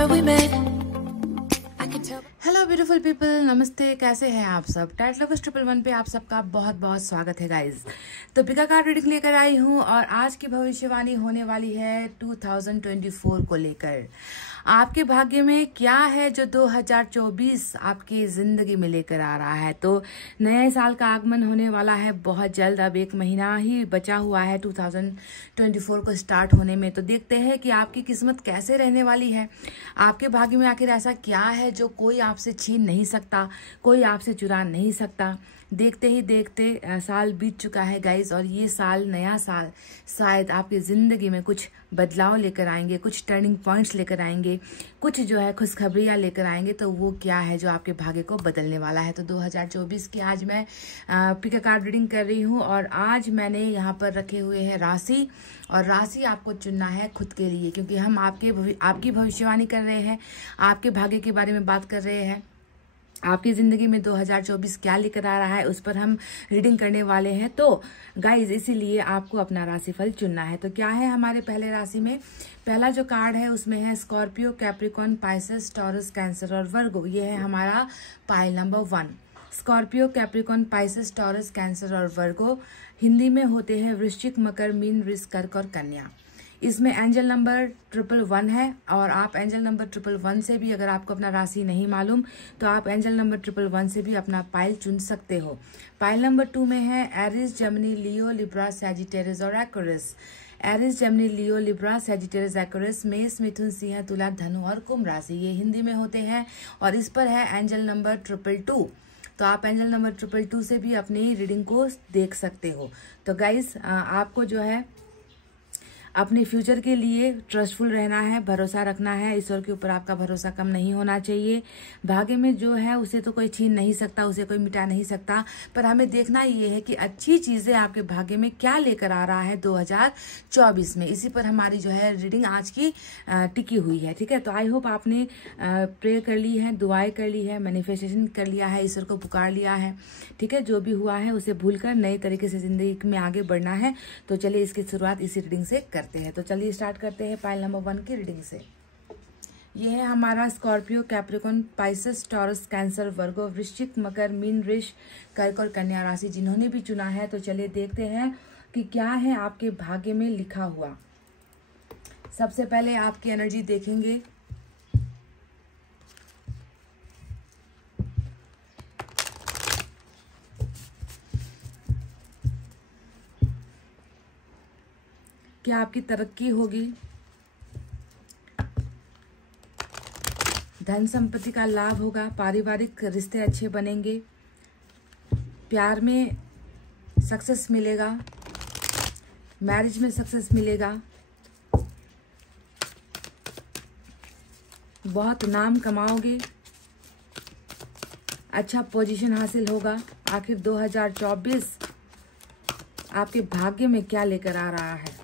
Hello beautiful people, नमस्ते। कैसे हैं आप सब? टाइट लवर्स 111 पे आप सबका बहुत बहुत स्वागत है गाइज। तो पिका कार्ड रीडिंग लेकर आई हूँ और आज की भविष्यवाणी होने वाली है 2024 को लेकर। आपके भाग्य में क्या है जो 2024 आपकी जिंदगी में लेकर आ रहा है। तो नए साल का आगमन होने वाला है बहुत जल्द। अब 1 महीना ही बचा हुआ है 2024 को स्टार्ट होने में। तो देखते हैं कि आपकी किस्मत कैसे रहने वाली है। आपके भाग्य में आखिर ऐसा क्या है जो कोई आपसे छीन नहीं सकता, कोई आपसे चुरा नहीं सकता। देखते ही देखते साल बीत चुका है गाइज, और ये साल, नया साल शायद आपकी जिंदगी में कुछ बदलाव लेकर आएंगे, कुछ टर्निंग पॉइंट्स लेकर आएंगे, कुछ जो है खुशखबरियां लेकर आएंगे। तो वो क्या है जो आपके भाग्य को बदलने वाला है। तो 2024 की आज मैं पिका कार्ड रीडिंग कर रही हूँ और आज मैंने यहाँ पर रखे हुए हैं राशि, और राशि आपको चुनना है खुद के लिए, क्योंकि हम आपकी भविष्यवाणी कर रहे हैं, आपके भाग्य के बारे में बात कर रहे हैं। आपकी ज़िंदगी में 2024 क्या लेकर आ रहा है उस पर हम रीडिंग करने वाले हैं। तो गाइज इसीलिए आपको अपना राशिफल चुनना है। तो क्या है हमारे पहले राशि में? पहला जो कार्ड है उसमें है Scorpio, Capricorn, Pisces, Taurus, cancer और वर्गो। ये है हमारा pile number 1। Scorpio, Capricorn, Pisces, Taurus, cancer और वर्गो हिंदी में होते हैं वृश्चिक, मकर, मीन, वृष, कर्क और कन्या। इसमें एंजल नंबर 111 है, और आप एंजल नंबर 111 से भी, अगर आपको अपना राशि नहीं मालूम तो आप एंजल नंबर 111 से भी अपना पाइल चुन सकते हो। पाइल नंबर 2 में है Eris, Gemini, Leo, Libra, Sagittarius और Aquarius. Eris, Gemini, Leo, Libra, Sagittarius, Aquarius, मेष, मिथुन, सिंह, तुला, धनु और कुंभ राशि ये हिंदी में होते हैं, और इस पर है एंजल नंबर 222। तो आप एंजल नंबर 222 से भी अपनी रीडिंग को देख सकते हो। तो गाइस आपको जो है अपने फ्यूचर के लिए ट्रस्टफुल रहना है, भरोसा रखना है। ईश्वर के ऊपर आपका भरोसा कम नहीं होना चाहिए। भाग्य में जो है उसे तो कोई छीन नहीं सकता, उसे कोई मिटा नहीं सकता, पर हमें देखना ये है कि अच्छी चीजें आपके भाग्य में क्या लेकर आ रहा है 2024 में। इसी पर हमारी जो है रीडिंग आज की टिकी हुई है। ठीक है, तो आई होप आपने प्रे कर ली है, दुआएं कर ली है, मैनिफेस्टेशन कर लिया है, ईश्वर को पुकार लिया है। ठीक है, जो भी हुआ है उसे भूलकर नए तरीके से जिंदगी में आगे बढ़ना है। तो चलिए इसकी शुरुआत इसी रीडिंग से करते हैं। तो चलिए स्टार्ट करते हैं पाइल नंबर 1 की रीडिंग से। यह है हमारा Scorpio, Capricorn, Pisces, Taurus, Cancer, Virgo, Vrishchik, Makar, mean, वृष, कर्क और कन्या राशि जिन्होंने भी चुना है। तो चलिए देखते हैं कि क्या है आपके भाग्य में लिखा हुआ। सबसे पहले आपकी एनर्जी देखेंगे। क्या आपकी तरक्की होगी? धन संपत्ति का लाभ होगा, पारिवारिक रिश्ते अच्छे बनेंगे, प्यार में सक्सेस मिलेगा, मैरिज में सक्सेस मिलेगा, बहुत नाम कमाओगे, अच्छा पोजीशन हासिल होगा। आखिर 2024 आपके भाग्य में क्या लेकर आ रहा है?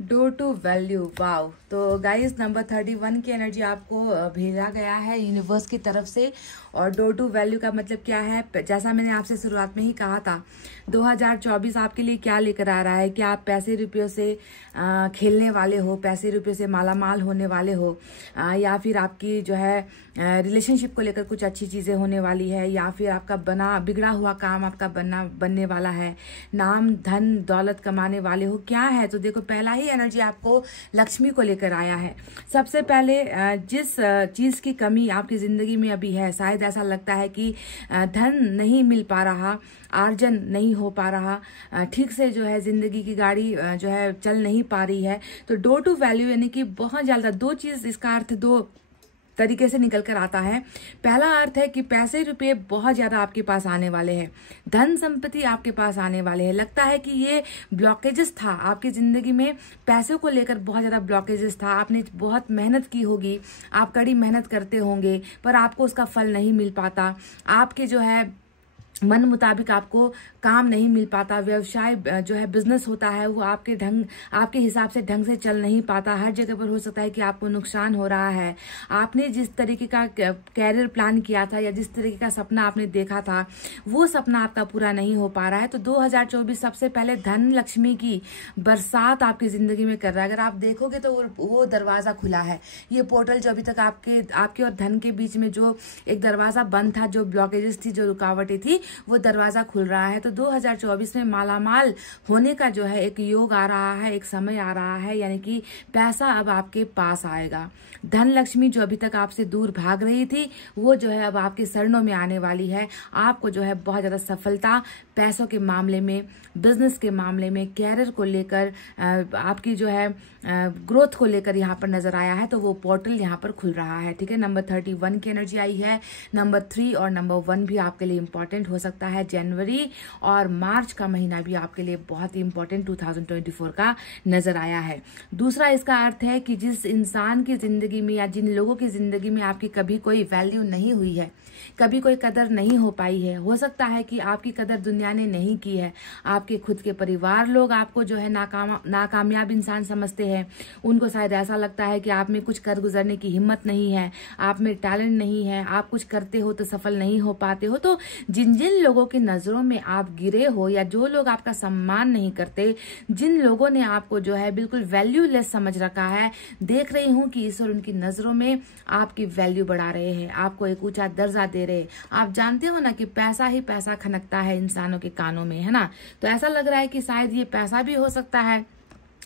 डोर टू वैल्यू, वाव। तो गाइस नंबर 31 की एनर्जी आपको भेजा गया है यूनिवर्स की तरफ से। और डोर टू वैल्यू का मतलब क्या है? जैसा मैंने आपसे शुरुआत में ही कहा था, 2024 आपके लिए क्या लेकर आ रहा है। क्या आप पैसे रुपयों से खेलने वाले हो, पैसे रुपयों से मालामाल होने वाले हो, या फिर आपकी जो है रिलेशनशिप को लेकर कुछ अच्छी चीजें होने वाली है, या फिर आपका बिगड़ा हुआ काम आपका बनने वाला है, नाम, धन, दौलत कमाने वाले हो, क्या है? तो देखो पहला ही एनर्जी आपको लक्ष्मी को लेकर आया है। सबसे पहले जिस चीज की कमी आपकी जिंदगी में अभी है, शायद ऐसा लगता है कि धन नहीं मिल पा रहा, आर्जन नहीं हो पा रहा, ठीक से जो है जिंदगी की गाड़ी जो है चल नहीं पा रही है। तो डोर टू वैल्यू यानी कि बहुत ज्यादा दो चीज, इसका अर्थ दो तरीके से निकल कर आता है। पहला अर्थ है कि पैसे रुपए बहुत ज्यादा आपके पास आने वाले हैं, धन संपत्ति आपके पास आने वाले हैं। लगता है कि ये ब्लॉकेजेस था आपकी जिंदगी में, पैसों को लेकर बहुत ज्यादा ब्लॉकेजेस था, आपने बहुत मेहनत की होगी, आप कड़ी मेहनत करते होंगे, पर आपको उसका फल नहीं मिल पाता। आपके जो है मन मुताबिक आपको काम नहीं मिल पाता, व्यवसाय जो है बिजनेस होता है वो आपके हिसाब से ढंग से चल नहीं पाता। हर जगह पर हो सकता है कि आपको नुकसान हो रहा है। आपने जिस तरीके का कैरियर प्लान किया था या जिस तरीके का सपना आपने देखा था वो सपना आपका पूरा नहीं हो पा रहा है। तो 2024 सबसे पहले धन लक्ष्मी की बरसात आपकी जिंदगी में कर रहा है। अगर आप देखोगे तो वो दरवाजा खुला है, ये पोर्टल जो अभी तक आपके और धन के बीच में जो एक दरवाजा बंद था, जो ब्लॉकेजेस थी, जो रुकावटें थी, वो दरवाजा खुल रहा है। तो 2024 में मालामाल होने का जो है एक योग आ रहा है, एक समय आ रहा है, यानी कि पैसा अब आपके पास आएगा। धन लक्ष्मी जो अभी तक आपसे दूर भाग रही थी वो जो है अब आपके शरणों में आने वाली है। आपको जो है बहुत ज्यादा सफलता पैसों के मामले में, बिजनेस के मामले में, कैरियर को लेकर, आपकी जो है ग्रोथ को लेकर यहाँ पर नजर आया है। तो वो पोर्टल यहाँ पर खुल रहा है। ठीक है, नंबर 31 की एनर्जी आई है। नंबर 3 और नंबर 1 भी आपके लिए इंपॉर्टेंट हो सकता है। जनवरी और मार्च का महीना भी आपके लिए बहुत ही इंपॉर्टेंट 2024 का नजर आया है। दूसरा इसका अर्थ है कि जिस इंसान की जिंदगी में या जिन लोगों की जिंदगी में आपकी कभी कोई वैल्यू नहीं हुई है, कभी कोई कदर नहीं हो पाई है, हो सकता है कि आपकी कदर दुनिया ने नहीं की है, आपके खुद के परिवार लोग आपको जो है नाकामयाब इंसान समझते हैं। उनको शायद ऐसा लगता है कि आप में कुछ कर गुजरने की हिम्मत नहीं है, आप में टैलेंट नहीं है, आप कुछ करते हो तो सफल नहीं हो पाते हो। तो जिन जिन लोगों की नजरों में आप गिरे हो या जो लोग आपका सम्मान नहीं करते, जिन लोगों ने आपको जो है बिल्कुल वैल्यूलेस समझ रखा है, देख रही हूं कि ईश्वर उनकी नजरों में आपकी वैल्यू बढ़ा रहे हैं, आपको एक ऊंचा दर्जा दे रहे। आप जानते हो ना कि पैसा ही पैसा खनकता है इंसानों के कानों में, है ना। तो ऐसा लग रहा है कि शायद ये पैसा भी हो सकता है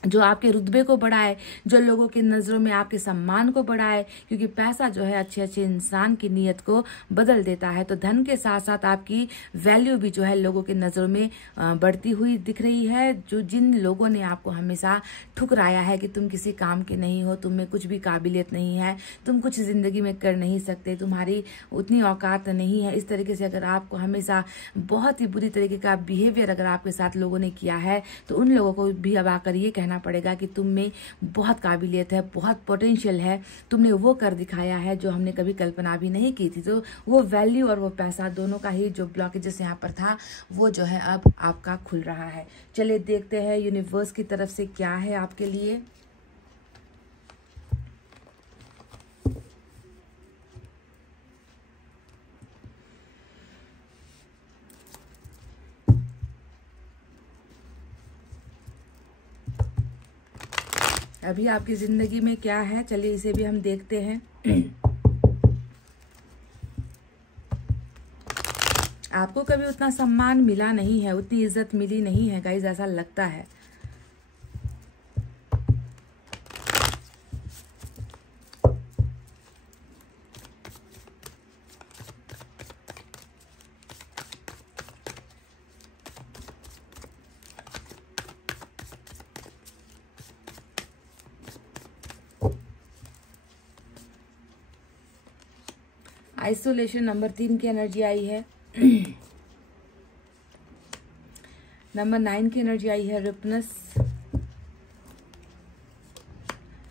जो आपके रुतबे को बढ़ाए, जो लोगों की नजरों में आपके सम्मान को बढ़ाए, क्योंकि पैसा जो है अच्छे अच्छे इंसान की नीयत को बदल देता है। तो धन के साथ साथ आपकी वैल्यू भी जो है लोगों की नजरों में बढ़ती हुई दिख रही है। जो जिन लोगों ने आपको हमेशा ठुकराया है कि तुम किसी काम के नहीं हो, तुम में कुछ भी काबिलियत नहीं है, तुम कुछ जिंदगी में कर नहीं सकते, तुम्हारी उतनी औकात नहीं है, इस तरीके से अगर आपको हमेशा बहुत ही बुरी तरीके का बिहेवियर अगर आपके साथ लोगों ने किया है, तो उन लोगों को भी अब आकर ये कहना पड़ेगा कि तुम में बहुत काबिलियत है, बहुत पोटेंशियल है, तुमने वो कर दिखाया है जो हमने कभी कल्पना भी नहीं की थी। तो वो वैल्यू और वो पैसा दोनों का ही जो ब्लॉकेजेस यहाँ पर था वो जो है अब आपका खुल रहा है। चलिए देखते हैं यूनिवर्स की तरफ से क्या है आपके लिए। अभी आपकी जिंदगी में क्या है, चलिए इसे भी हम देखते हैं। आपको कभी उतना सम्मान मिला नहीं है, उतनी इज्जत मिली नहीं है गाइस, ऐसा लगता है। आइसोलेशन नंबर 3 की एनर्जी आई है। नंबर 9 की एनर्जी आई है ripeness,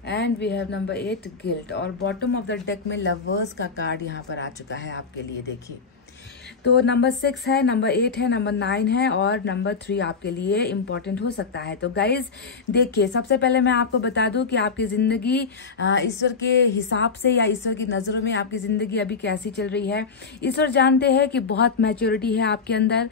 and we have number 8 guilt, और बॉटम ऑफ द डेक में लवर्स का कार्ड यहाँ पर आ चुका है आपके लिए। देखिए तो नंबर 6 है, नंबर 8 है, नंबर 9 है और नंबर 3 आपके लिए इंपॉर्टेंट हो सकता है। तो गाइज देखिए, सबसे पहले मैं आपको बता दूं कि आपकी जिंदगी ईश्वर के हिसाब से या ईश्वर की नजरों में आपकी जिंदगी अभी कैसी चल रही है। ईश्वर जानते हैं कि बहुत मैच्योरिटी है आपके अंदर,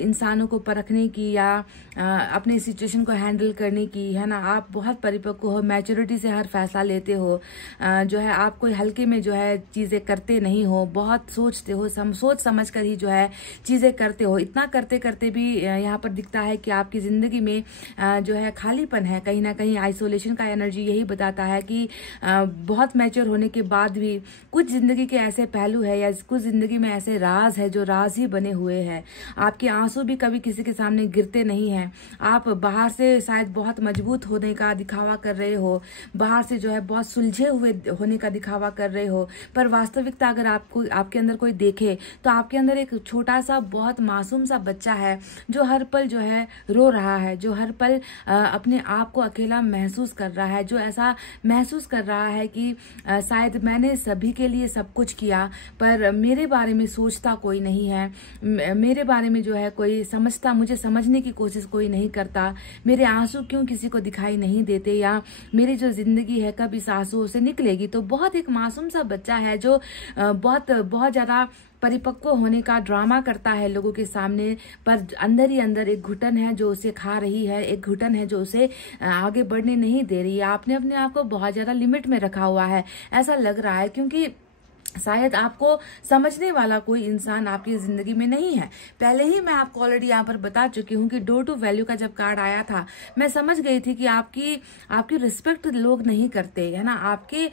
इंसानों को परखने की या अपने सिचुएशन को हैंडल करने की, है ना। आप बहुत परिपक्व हो, मैच्योरिटी से हर फैसला लेते हो, जो है आप कोई हल्के में जो है चीजें करते नहीं हो, बहुत सोचते हो, सोच समझ कर ही जो है चीजें करते हो। इतना करते करते भी यहाँ पर दिखता है कि आपकी जिंदगी में जो है खालीपन है, कहीं ना कहीं आइसोलेशन का एनर्जी यही बताता है कि बहुत मैच्योर होने के बाद भी कुछ जिंदगी के ऐसे पहलू है या कुछ जिंदगी में ऐसे राज है जो राज ही बने हुए हैं। आपके आंसू भी कभी किसी के सामने गिरते नहीं है। आप बाहर से शायद बहुत मजबूत होने का दिखावा कर रहे हो, बाहर से जो है बहुत सुलझे हुए होने का दिखावा कर रहे हो, पर वास्तविकता अगर आपको आपके अंदर कोई देखे तो आपके अंदर एक छोटा सा बहुत मासूम सा बच्चा है जो हर पल जो है रो रहा है, जो हर पल अपने आप को अकेला महसूस कर रहा है, जो ऐसा महसूस कर रहा है कि शायद मैंने सभी के लिए सब कुछ किया पर मेरे बारे में सोचता कोई नहीं है, मेरे बारे में जो है कोई समझता, मुझे समझने की कोशिश कोई नहीं करता, मेरे आंसू क्यों किसी को दिखाई नहीं देते, या मेरी जो जिंदगी है कब इस आंसुओं से निकलेगी। तो बहुत एक मासूम सा बच्चा है जो बहुत ज्यादा परिपक्व होने का ड्रामा करता है लोगों के सामने, पर अंदर ही अंदर एक घुटन है जो उसे खा रही है, एक घुटन है जो उसे आगे बढ़ने नहीं दे रही है। आपने अपने आप को बहुत ज्यादा लिमिट में रखा हुआ है ऐसा लग रहा है, क्योंकि शायद आपको समझने वाला कोई इंसान आपकी जिंदगी में नहीं है। पहले ही मैं आपको ऑलरेडी यहाँ पर बता चुकी हूँ कि डोर टू वैल्यू का जब कार्ड आया था मैं समझ गई थी कि आपकी रिस्पेक्ट लोग नहीं करते है ना। आपके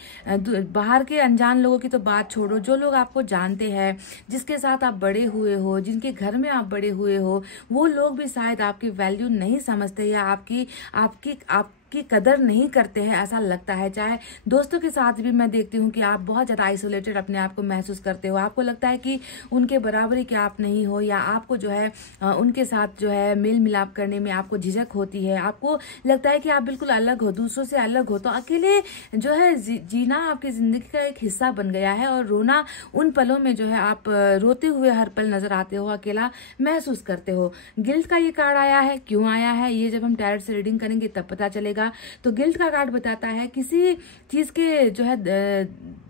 बाहर के अनजान लोगों की तो बात छोड़ो, जो लोग आपको जानते हैं, जिसके साथ आप बड़े हुए हो, जिनके घर में आप बड़े हुए हो, वो लोग भी शायद आपकी वैल्यू नहीं समझते या आपकी कदर नहीं करते हैं ऐसा लगता है। चाहे दोस्तों के साथ भी मैं देखती हूँ कि आप बहुत ज्यादा आइसोलेटेड अपने आप को महसूस करते हो, आपको लगता है कि उनके बराबरी के आप नहीं हो, या आपको जो है उनके साथ जो है मेल मिलाप करने में आपको झिझक होती है, आपको लगता है कि आप बिल्कुल अलग हो, दूसरों से अलग हो। तो अकेले जो है जीना आपकी जिंदगी का एक हिस्सा बन गया है, और रोना उन पलों में जो है आप रोते हुए हर पल नजर आते हो, अकेला महसूस करते हो। गिल्ट का ये कार्ड आया है, क्यों आया है ये जब हम टैरोट से रीडिंग करेंगे तब पता चलेगा। तो गिल्ट का कार्ड बताता है किसी चीज के जो है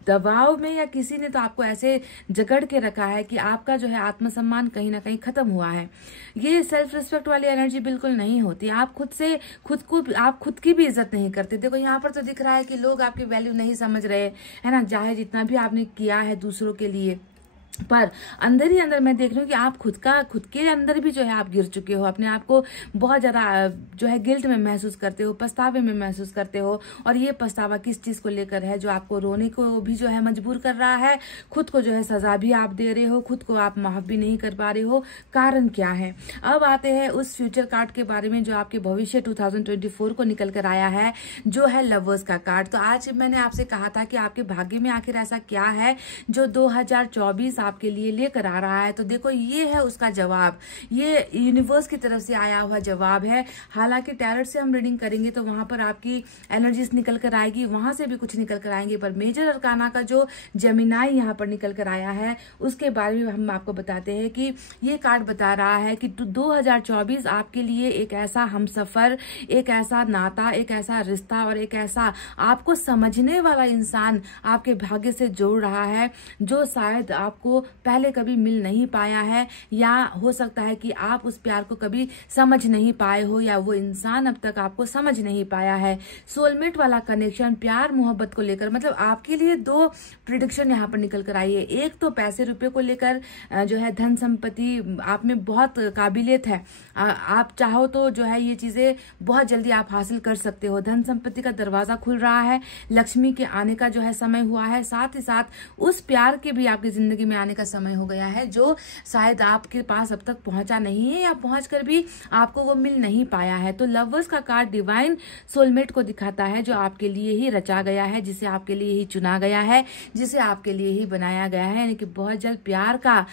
दबाव में, या किसी ने तो आपको ऐसे जकड़ के रखा है कि आपका जो है आत्मसम्मान कहीं ना कहीं खत्म हुआ है। ये सेल्फ रिस्पेक्ट वाली एनर्जी बिल्कुल नहीं होती। आप खुद की भी इज्जत नहीं करते। देखो यहाँ पर तो दिख रहा है कि लोग आपकी वैल्यू नहीं समझ रहे है ना, चाहे जितना भी आपने किया है दूसरों के लिए, पर अंदर ही अंदर मैं देख रही हूँ कि आप खुद के अंदर भी जो है आप गिर चुके हो, अपने आप को बहुत ज्यादा जो है गिल्ट में महसूस करते हो, पछतावे में महसूस करते हो। और ये पछतावा किस चीज को लेकर है जो आपको रोने को भी जो है मजबूर कर रहा है, खुद को जो है सजा भी आप दे रहे हो, खुद को आप माफ भी नहीं कर पा रहे हो। कारण क्या है? अब आते हैं उस फ्यूचर कार्ड के बारे में जो आपके भविष्य 2024 को निकल कर आया है, जो है लवर्स का कार्ड। तो आज मैंने आपसे कहा था कि आपके भाग्य में आखिर ऐसा क्या है जो 2024 आपके लिए लेकर आ रहा है। तो देखो ये है उसका जवाब, ये यूनिवर्स की तरफ से आया हुआ जवाब है। हालांकि टैरोट से हम रीडिंग करेंगे तो वहां पर आपकी एनर्जीज निकल कर आएगी, वहां से भी कुछ निकल कर आएंगे, पर मेजर अरकाना का जो जेमिनाई यहाँ पर निकल कर आया है उसके बारे में हम आपको बताते हैं कि ये कार्ड बता रहा है कि 2024 आपके लिए एक ऐसा हमसफर, एक ऐसा नाता, एक ऐसा रिश्ता और एक ऐसा आपको समझने वाला इंसान आपके भाग्य से जोड़ रहा है जो शायद आपको पहले कभी मिल नहीं पाया है, या हो सकता है कि आप उस प्यार को कभी समझ नहीं पाए हो, या वो इंसान अब तक आपको समझ नहीं पाया है। सोलमेट वाला कनेक्शन, प्यार मोहब्बत को लेकर, मतलब आपके लिए दो प्रिडिक्शन यहाँ पर निकल कर आई है। एक तो पैसे रुपए को लेकर जो है धन संपत्ति आप में बहुत काबिलियत है, आप चाहो तो जो है ये चीजें बहुत जल्दी आप हासिल कर सकते हो। धन संपत्ति का दरवाजा खुल रहा है, लक्ष्मी के आने का जो है समय हुआ है, साथ ही साथ उस प्यार के भी आपकी जिंदगी में आने का समय हो गया है जो शायद आपके पास अब तक पहुंचा नहीं है, या पहुंचकर भी आपको वो मिल नहीं पाया है। तो लवर्स का कार्ड डिवाइन सोलमेट को दिखाता है जो आपके लिए ही रचा गया है, जिसे आपके लिए ही चुना गया है, जिसे आपके लिए ही बनाया गया है। यानी कि बहुत जल्द प्यार का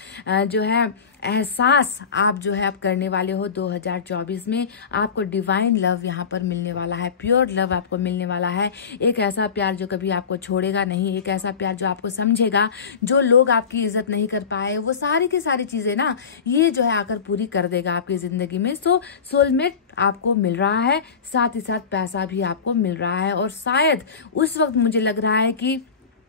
जो है एहसास आप जो है आप करने वाले हो 2024 में। आपको डिवाइन लव यहाँ पर मिलने वाला है, प्योर लव आपको मिलने वाला है। एक ऐसा प्यार जो कभी आपको छोड़ेगा नहीं, एक ऐसा प्यार जो आपको समझेगा। जो लोग आपकी इज्जत नहीं कर पाए वो सारी की सारी चीजें ना ये जो है आकर पूरी कर देगा आपकी जिंदगी में। सो सोलमेट आपको मिल रहा है, साथ ही साथ पैसा भी आपको मिल रहा है, और शायद उस वक्त मुझे लग रहा है कि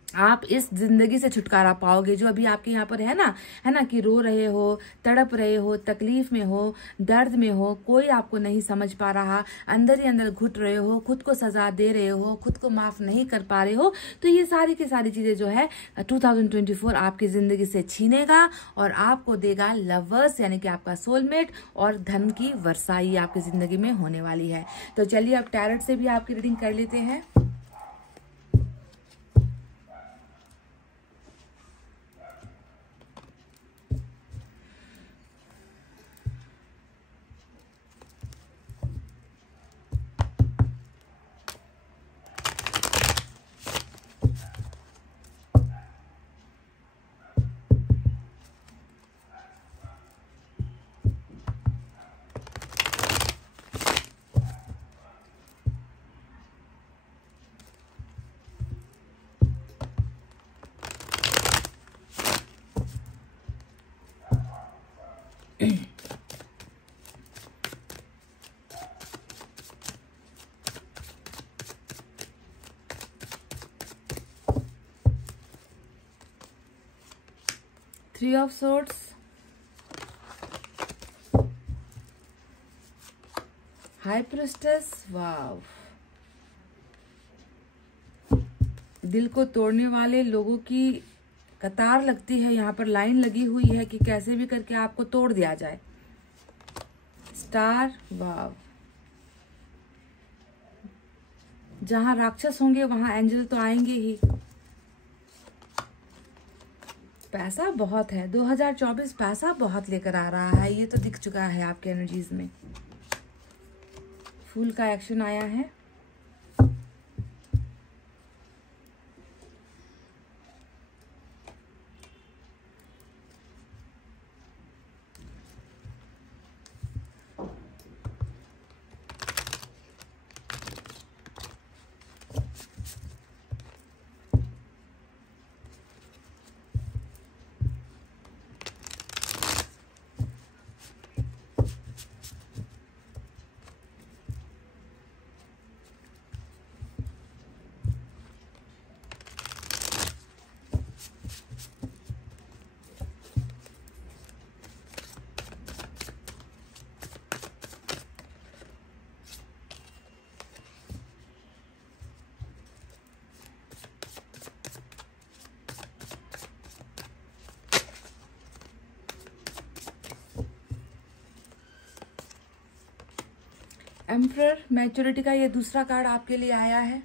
आप इस जिंदगी से छुटकारा पाओगे जो अभी आपके यहाँ पर है ना कि रो रहे हो, तड़प रहे हो, तकलीफ में हो, दर्द में हो, कोई आपको नहीं समझ पा रहा, अंदर ही अंदर घुट रहे हो, खुद को सजा दे रहे हो, खुद को माफ नहीं कर पा रहे हो। तो ये सारी की सारी चीजें जो है 2024 आपकी जिंदगी से छीनेगा और आपको देगा लवर्स, यानी कि आपका सोलमेट, और धन की वर्षाई आपकी जिंदगी में होने वाली है। तो चलिए अब टैरोट से भी आपकी रीडिंग कर लेते हैं। Three of Swords, High Priestess, वाव। दिल को तोड़ने वाले लोगों की कतार लगती है, यहाँ पर लाइन लगी हुई है कि कैसे भी करके आपको तोड़ दिया जाए। स्टार, वाव। जहां राक्षस होंगे वहां एंजल तो आएंगे ही। पैसा बहुत है, 2024 पैसा बहुत लेकर आ रहा है, ये तो दिख चुका है आपके एनर्जीज में। फूल का एक्शन आया है। एम्परर, मैच्योरिटी का ये दूसरा कार्ड आपके लिए आया है।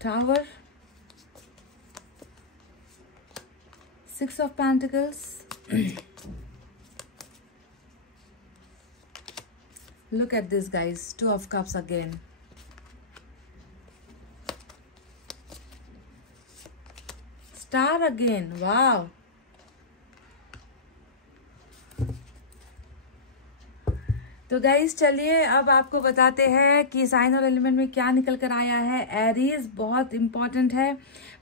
Tower, 6 of Pentacles, look at this guys, 2 of Cups again, Star again, wow। तो गाइस चलिए अब आपको बताते हैं कि साइन और एलिमेंट में क्या निकल कर आया है। एरीज बहुत इंपॉर्टेंट है,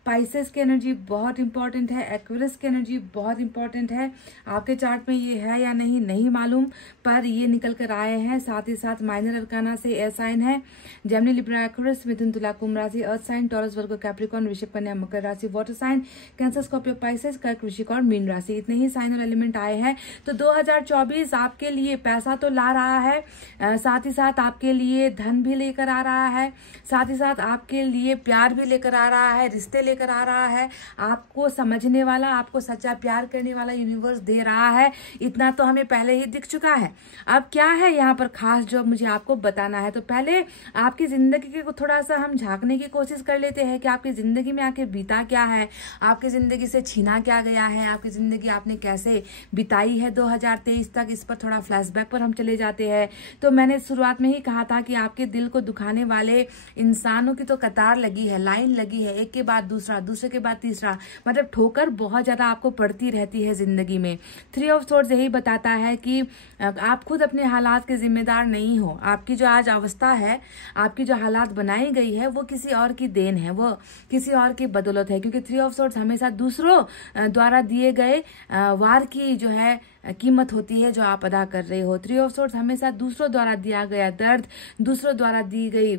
पाइसेस की एनर्जी बहुत इंपॉर्टेंट है, एक्वेरियस की एनर्जी बहुत इंपॉर्टेंट है। आपके चार्ट में ये है या नहीं मालूम, पर ये निकल कर आए हैं। साथ ही साथ माइनर अरकाना से एयर साइन है, जेमिनी, लिब्रा, एक्वेरियस, मिथुन, तुला, कुंभ राशि earth sign, Taurus, Virgo, Capricorn, वृश्चिक, कन्या, मकर राशि water sign, Cancer, Scorpio, Pisces, कर्क, वृश्चिक और मीन राशि। इतने ही साइन और एलिमेंट आए हैं। तो 2024 आपके लिए पैसा तो ला रहा है, साथ ही साथ आपके लिए धन भी लेकर आ रहा है, साथ ही साथ आपके लिए प्यार भी लेकर आ रहा है, रिश्ते लेकर आ रहा है। आपको समझने वाला, आपको सच्चा प्यार करने वाला यूनिवर्स दे रहा है। इतना तो हमें पहले ही दिख चुका है। अब क्या है यहाँ पर खास जो मुझे आपको बताना है, तो पहले आपकी जिंदगी को थोड़ा सा हम झांकने की कोशिश कर लेते हैं कि आपकी जिंदगी में आके बीता क्या है, आपकी जिंदगी से छीना क्या गया है, आपकी जिंदगी आपने कैसे बिताई है 2023 तक। इस पर थोड़ा फ्लैशबैक पर हम चले जाते हैं। तो मैंने शुरुआत में ही कहा था कि आपके दिल को दुखाने वाले इंसानों की तो कतार लगी है, लाइन लगी है, एक के बाद दूसरा, दूसरे के बाद तीसरा, मतलब ठोकर बहुत ज्यादा आपको पड़ती रहती है जिंदगी में। 3 of Swords यही बताता है कि आप खुद अपने हालात के जिम्मेदार नहीं हो। आपकी जो आज अवस्था है, आपकी जो हालात बनाई गई है, वो किसी और की देन है, वो किसी और की बदौलत है। क्योंकि 3 of Swords हमेशा दूसरों द्वारा दिए गए वार की जो है कीमत होती है जो आप अदा कर रहे हो। 3 of Swords हमेशा दूसरों द्वारा दिया गया दर्द, दूसरों द्वारा दी गई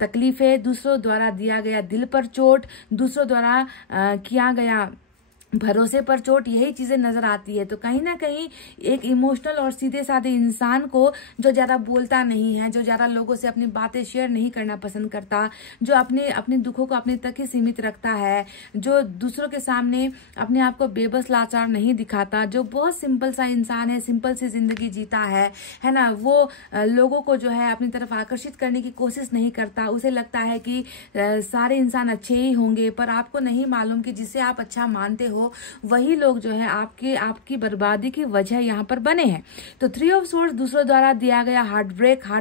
तकलीफें, दूसरों द्वारा दिया गया दिल पर चोट, दूसरों द्वारा किया गया भरोसे पर चोट, यही चीजें नजर आती है। तो कहीं ना कहीं एक इमोशनल और सीधे साधे इंसान को, जो ज्यादा बोलता नहीं है, जो ज्यादा लोगों से अपनी बातें शेयर नहीं करना पसंद करता, जो अपने दुखों को अपने तक ही सीमित रखता है, जो दूसरों के सामने अपने आप को बेबस लाचार नहीं दिखाता, जो बहुत सिंपल सा इंसान है, सिंपल सी जिंदगी जीता है ना, वो लोगों को जो है अपनी तरफ आकर्षित करने की कोशिश नहीं करता। उसे लगता है कि सारे इंसान अच्छे ही होंगे, पर आपको नहीं मालूम कि जिसे आप अच्छा मानते हो हो, वही लोग जो है आपकी बर्बादी की वजह यहाँ पर बने हैं। तो 3 ऑफ सोर्ड्स दूसरों द्वारा दिया गया हार्ट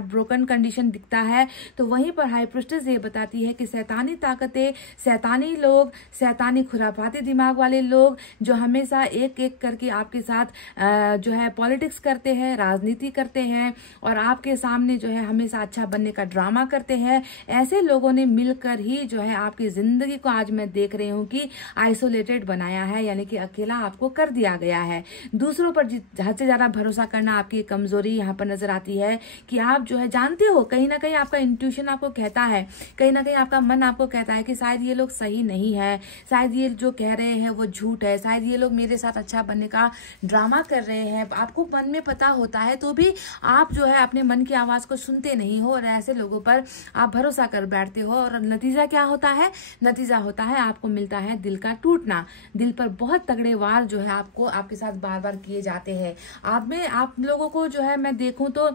ब्रोकन कंडीशन दिखता है। तो वहीं पर हाई प्रीस्टेस ये बताती है कि शैतानी ताकतें, शैतानी लोग, शैतानी खुराफाती दिमाग वाले लोग जो हमेशा एक एक करके आपके साथ जो है पॉलिटिक्स करते हैं, राजनीति करते हैं और आपके सामने जो है हमेशा अच्छा बनने का ड्रामा करते हैं, ऐसे लोगों ने मिलकर ही जो है आपकी जिंदगी को आज मैं देख रही हूँ कि आइसोलेटेड बनाया है, यानी कि अकेला आपको कर दिया गया है। दूसरों पर हद से ज्यादा भरोसा करना आपकी कमजोरी यहाँ पर नजर आती है कि आप जो है जानते हो, कहीं ना कहीं आपका इंट्यूशन आपको कहता है, कहीं ना कहीं आपका मन आपको कहता है कि शायद ये लोग सही नहीं है, शायद ये जो कह रहे हैं वो झूठ है, शायद ये लोग मेरे साथ अच्छा बनने का ड्रामा कर रहे हैं। आपको मन में पता होता है तो भी आप जो है अपने मन की आवाज को सुनते नहीं हो और ऐसे लोगों पर आप भरोसा कर बैठते हो और नतीजा क्या होता है? नतीजा होता है आपको मिलता है दिल का टूटना। दिल पर बहुत तगड़े वार जो है आपके साथ बार बार किए जाते हैं। आप लोगों को जो है मैं देखूं तो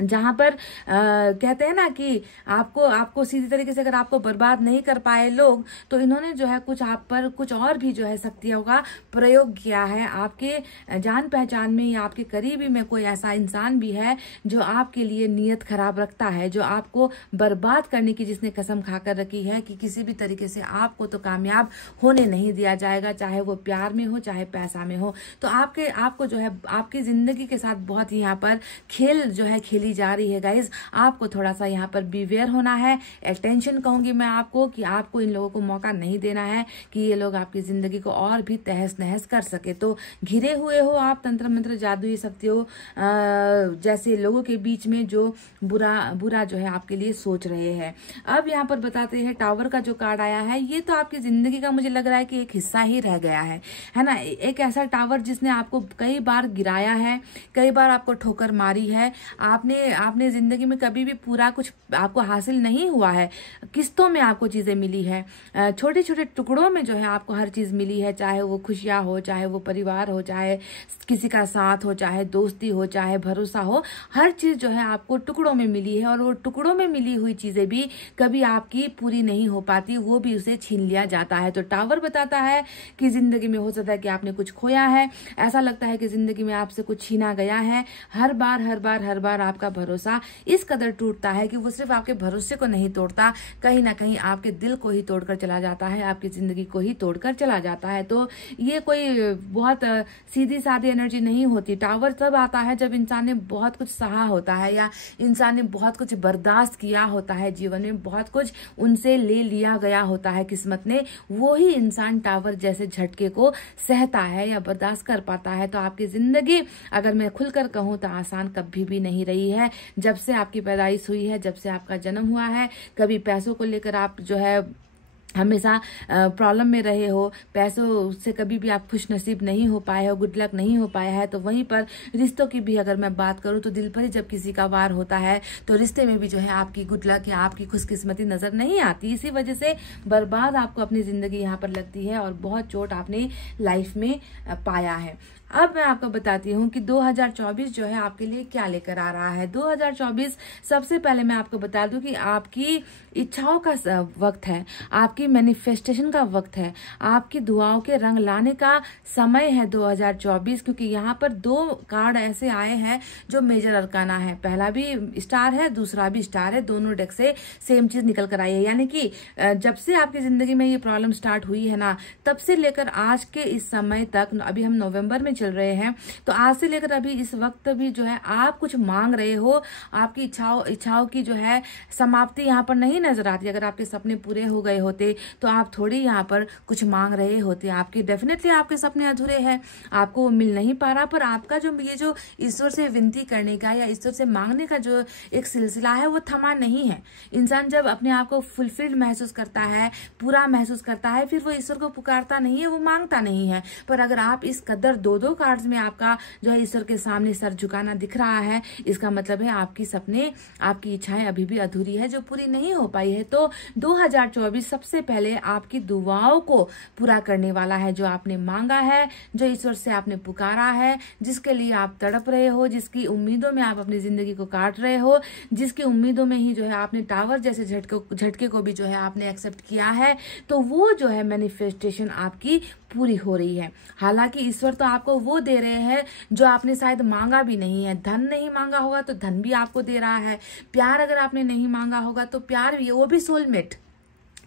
जहां पर कहते हैं ना कि आपको सीधी तरीके से अगर आपको बर्बाद नहीं कर पाए लोग, तो इन्होंने जो है कुछ आप पर कुछ और भी जो है शक्तियों का प्रयोग किया है। आपके जान पहचान में या आपके करीबी में कोई ऐसा इंसान भी है जो आपके लिए नीयत खराब रखता है, जो आपको बर्बाद करने की जिसने कसम खाकर रखी है कि किसी भी तरीके से आपको तो कामयाब होने नहीं दिया जाएगा, चाहे वो प्यार में हो चाहे पैसा में हो। तो आपको जो है आपकी जिंदगी के साथ बहुत यहाँ पर खेल जो है खेली जा रही है गाइज। आपको थोड़ा सा यहाँ पर बीवेयर होना है। अटेंशन कहूंगी मैं आपको कि आपको इन लोगों को मौका नहीं देना है कि ये लोग आपकी जिंदगी को और भी तहस नहस कर सके। तो घिरे हुए हो आप तंत्र मंत्र जादुई शक्तियों जैसे लोगों के बीच में जो बुरा जो है आपके लिए सोच रहे हैं। अब यहाँ पर बताते हैं टावर का जो कार्ड आया है, ये तो आपकी जिंदगी का मुझे लग रहा है कि एक हिस्सा ही रह गया है ना। एक ऐसा टावर जिसने आपको कई बार गिराया है, कई बार आपको ठोकर मारी है। आपने जिंदगी में कभी भी पूरा कुछ आपको हासिल नहीं हुआ है, किस्तों में आपको चीजें मिली है, छोटे छोटे टुकड़ों में जो है आपको हर चीज मिली है, चाहे वो खुशियां हो, चाहे वो परिवार हो, चाहे किसी का साथ हो, चाहे दोस्ती हो, चाहे भरोसा हो, हर चीज जो है आपको टुकड़ों में मिली है। और वो टुकड़ों में मिली हुई चीजें भी कभी आपकी पूरी नहीं हो पाती, वो भी उसे छीन लिया जाता है। तो टावर बताता है कि जिंदगी में हो सकता है कि आपने कुछ खोया है, ऐसा लगता है कि जिंदगी में आपसे कुछ छीना गया है। हर बार आपका भरोसा इस कदर टूटता है कि वो सिर्फ आपके भरोसे को नहीं तोड़ता, कहीं ना कहीं आपके दिल को ही तोड़कर चला जाता है, आपकी जिंदगी को ही तोड़कर चला जाता है। तो ये कोई बहुत सीधी सादी एनर्जी नहीं होती। टावर तब आता है जब इंसान ने बहुत कुछ सहा होता है या इंसान ने बहुत कुछ बर्दाश्त किया होता है, जीवन में बहुत कुछ उनसे ले लिया गया होता है किस्मत ने, वो ही इंसान टावर जैसे झटके को सहता है या बर्दाश्त कर पाता है। तो आपकी जिंदगी अगर मैं खुलकर कहूँ तो आसान कभी भी नहीं रही है। जब से आपकी पैदाइश हुई है, जब से आपका जन्म हुआ है, कभी पैसों को लेकर आप जो है हमेशा प्रॉब्लम में रहे हो, पैसों से कभी भी आप खुश नसीब नहीं हो पाए हो, गुड लक नहीं हो पाया है। तो वहीं पर रिश्तों की भी अगर मैं बात करूं तो दिल पर ही जब किसी का वार होता है तो रिश्ते में भी जो है आपकी गुड लक या आपकी खुशकिस्मती नजर नहीं आती। इसी वजह से बर्बाद आपको अपनी जिंदगी यहाँ पर लगती है और बहुत चोट आपने लाइफ में पाया है। अब मैं आपको बताती हूँ कि 2024 जो है आपके लिए क्या लेकर आ रहा है। 2024 सबसे पहले मैं आपको बता दूं कि आपकी इच्छाओं का वक्त है, आपकी मैनिफेस्टेशन का वक्त है, आपकी दुआओं के रंग लाने का समय है 2024। क्योंकि यहाँ पर 2 कार्ड ऐसे आए हैं जो मेजर अरकाना है, पहला भी स्टार है, दूसरा भी स्टार है, दोनों डेक से सेम चीज निकल कर आई है। यानी कि जब से आपकी जिंदगी में ये प्रॉब्लम स्टार्ट हुई है ना, तब से लेकर आज के इस समय तक, अभी हम नवंबर में चल रहे हैं, तो आज से लेकर अभी इस वक्त भी जो है आप कुछ मांग रहे हो, आपकी इच्छाओं की जो है समाप्ति यहाँ पर नहीं नजर आती। अगर आपके सपने पूरे हो गए होते तो आप थोड़ी यहाँ पर कुछ मांग रहे होते। आपके डेफिनेटली आपके सपने अधूरे हैं, आपको वो मिल नहीं पा रहा, पर आपका जो ईश्वर से विनती करने का या ईश्वर से मांगने का जो एक सिलसिला है वो थमा नहीं है। इंसान जब अपने आप को फुलफिल्ड महसूस करता है, पूरा महसूस करता है, फिर वो ईश्वर को पुकारता नहीं है, वो मांगता नहीं है। पर अगर आप इस कदर 2 दो कार्ड्स में आपका जो है ईश्वर के सामने सर झुकाना दिख रहा है, इसका मतलब है आपकी सपने, आपकी इच्छाएं अभी भी अधूरी है, जो पूरी नहीं हो पाई है। तो 2024 सबसे पहले आपकी दुआओं को पूरा करने वाला है। जो आपने मांगा है, जो ईश्वर से आपने पुकारा है, जिसके लिए आप तड़प रहे हो, जिसकी उम्मीदों में आप अपनी जिंदगी को काट रहे हो, जिसकी उम्मीदों में ही जो है आपने टावर जैसे झटके को भी जो है आपने एक्सेप्ट किया है, तो वो जो है मैनिफेस्टेशन आपकी पूरी हो रही है। हालांकि ईश्वर तो आपको वो दे रहे हैं जो आपने शायद मांगा भी नहीं है। धन नहीं मांगा होगा तो धन भी आपको दे रहा है। प्यार अगर आपने नहीं मांगा होगा तो प्यार भी, वो भी सोलमेट।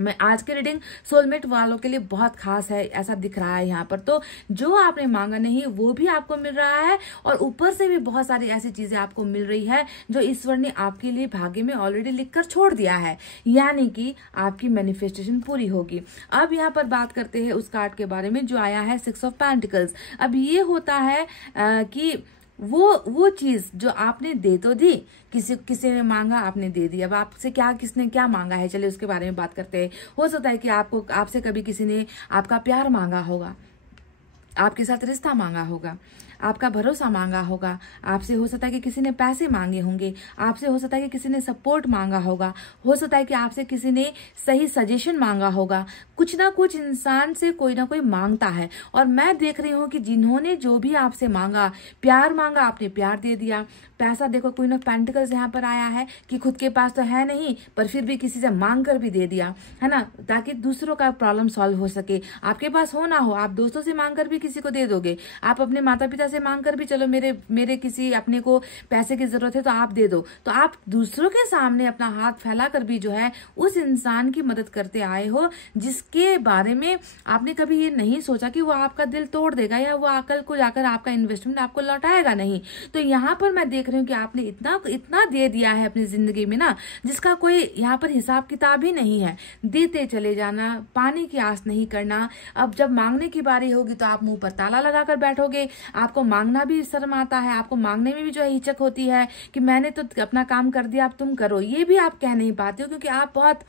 मैं आज की रीडिंग सोलमेट वालों के लिए बहुत खास है, ऐसा दिख रहा है यहाँ पर। तो जो आपने मांगा नहीं वो भी आपको मिल रहा है, और ऊपर से भी बहुत सारी ऐसी चीजें आपको मिल रही है जो ईश्वर ने आपके लिए भाग्य में ऑलरेडी लिखकर छोड़ दिया है, यानी कि आपकी मैनिफेस्टेशन पूरी होगी। अब यहाँ पर बात करते हैं उस कार्ड के बारे में जो आया है 6 ऑफ पेंटिकल्स। अब ये होता है कि वो चीज जो आपने दे तो दी, किसी ने मांगा आपने दे दी। अब आपसे किसने क्या मांगा है, चलिए उसके बारे में बात करते हैं। हो सकता है कि आपसे कभी किसी ने आपका प्यार मांगा होगा, आपके साथ रिश्ता मांगा होगा, आपका भरोसा मांगा होगा। आपसे हो सकता है कि किसी ने पैसे मांगे होंगे, आपसे हो सकता है कि किसी ने सपोर्ट मांगा होगा, हो सकता है कि आपसे किसी ने सही सजेशन मांगा होगा। कुछ ना कुछ इंसान से कोई ना कोई मांगता है, और मैं देख रही हूँ कि जिन्होंने जो भी आपसे मांगा, प्यार मांगा, आपने प्यार दे दिया। पैसा देखो, क्वीन ऑफ पेंटिकल्स यहाँ पर आया है कि खुद के पास तो है नहीं, पर फिर भी किसी से मांग कर भी दे दिया, है ना, ताकि दूसरों का प्रॉब्लम सॉल्व हो सके। आपके पास हो ना हो, आप दोस्तों से मांग कर भी किसी को दे दोगे, आप अपने माता पिता से मांग कर भी, चलो मेरे किसी अपने को पैसे की जरूरत है तो आप दे दो। तो आप दूसरों के सामने अपना हाथ फैला कर भी जो है उस इंसान की मदद करते आए हो जिसके बारे में आपने कभी ये नहीं सोचा कि वो आपका दिल तोड़ देगा या वो कल को जाकर आपका इन्वेस्टमेंट आपको लौटाएगा नहीं। तो यहाँ पर मैं देख रही हूँ कि आपने इतना दे दिया है अपनी जिंदगी में ना, जिसका कोई यहाँ पर हिसाब किताब ही नहीं है। देते चले जाना, पानी की आस नहीं करना। अब जब मांगने की बारी होगी तो आप मुंह पर ताला लगाकर बैठोगे। आपको मांगना भी शर्म आता है, आपको मांगने में भी जो है हिचक होती है कि मैंने तो अपना काम कर दिया, अब तुम करो। ये भी आप कह नहीं पाते हो क्योंकि आप बहुत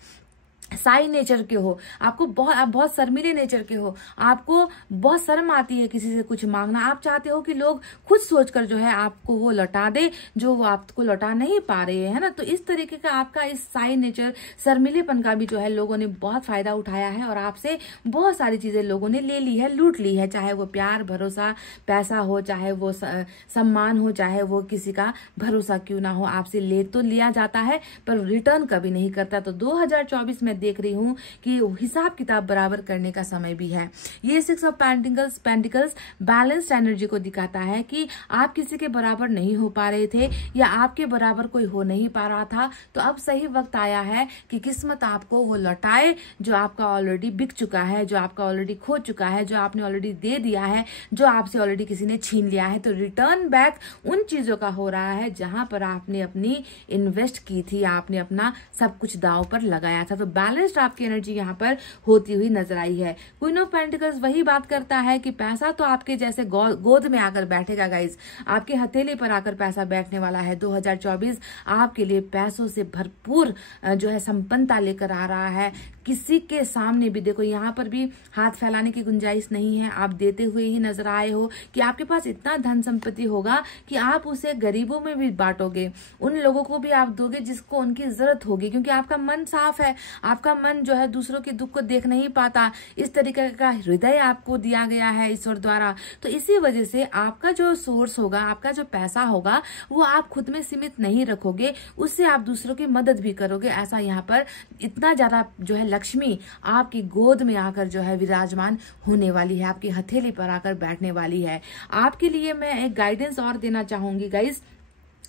साई नेचर के हो, आप बहुत शर्मीले नेचर के हो, आपको बहुत शर्म आती है किसी से कुछ मांगना। आप चाहते हो कि लोग खुद सोचकर जो है आपको वो लौटा दे जो वो आपको लौटा नहीं पा रहे हैं ना। तो इस तरीके का आपका इस साई नेचर, शर्मीलेपन का भी जो है लोगों ने बहुत फायदा उठाया है और आपसे बहुत सारी चीजें लोगों ने ले ली है, लूट ली है। चाहे वो प्यार, भरोसा, पैसा हो, चाहे वो सम्मान हो, चाहे वो किसी का भरोसा क्यों ना हो, आपसे ले तो लिया जाता है पर रिटर्न कभी नहीं करता। तो 2024 में देख रही हूं कि हिसाब किताब बराबर करने का समय भी है। ये 6 ऑफ पेंटिकल्स बैलेंस्ड एनर्जी को दिखाता है कि आप किसी के बराबर नहीं हो पा रहे थे या आपके बराबर कोई हो नहीं पा रहा था। तो अब सही वक्त आया है कि किस्मत आपको वो लौटाए जो आपका ऑलरेडी बिक चुका है, जो आपका ऑलरेडी खो चुका है, जो आपने ऑलरेडी दे दिया है, जो आपसे ऑलरेडी किसी ने छीन लिया है। तो रिटर्न बैक उन चीजों का हो रहा है जहां पर आपने अपनी इन्वेस्ट की थी, आपने अपना सब कुछ दांव पर लगाया था। तो बैलेंस्ड आपकी एनर्जी यहाँ पर होती हुई नजर आई है। क्वीन ऑफ पेंटिकल्स वही बात करता है कि पैसा तो आपके जैसे गोद में आकर बैठेगा गाइज, आपके हथेली पर आकर पैसा बैठने वाला है। 2024 आपके लिए पैसों से भरपूर जो है संपन्नता लेकर आ रहा है। किसी के सामने भी देखो, यहाँ पर भी हाथ फैलाने की गुंजाइश नहीं है। आप देते हुए ही नजर आए हो कि आपके पास इतना धन संपत्ति होगा कि आप उसे गरीबों में भी बांटोगे, उन लोगों को भी आप दोगे जिसको उनकी जरूरत होगी, क्योंकि आपका मन साफ है। आपका मन जो है दूसरों के दुख को देख नहीं पाता। इस तरीके का हृदय आपको दिया गया है ईश्वर द्वारा। तो इसी वजह से आपका जो सोर्स होगा, आपका जो पैसा होगा, वो आप खुद में सीमित नहीं रखोगे, उससे आप दूसरों की मदद भी करोगे। ऐसा यहाँ पर इतना ज्यादा जो है लक्ष्मी आपकी गोद में आकर जो है विराजमान होने वाली है, आपकी हथेली पर आकर बैठने वाली है। आपके लिए मैं एक गाइडेंस और देना चाहूंगी गाइस।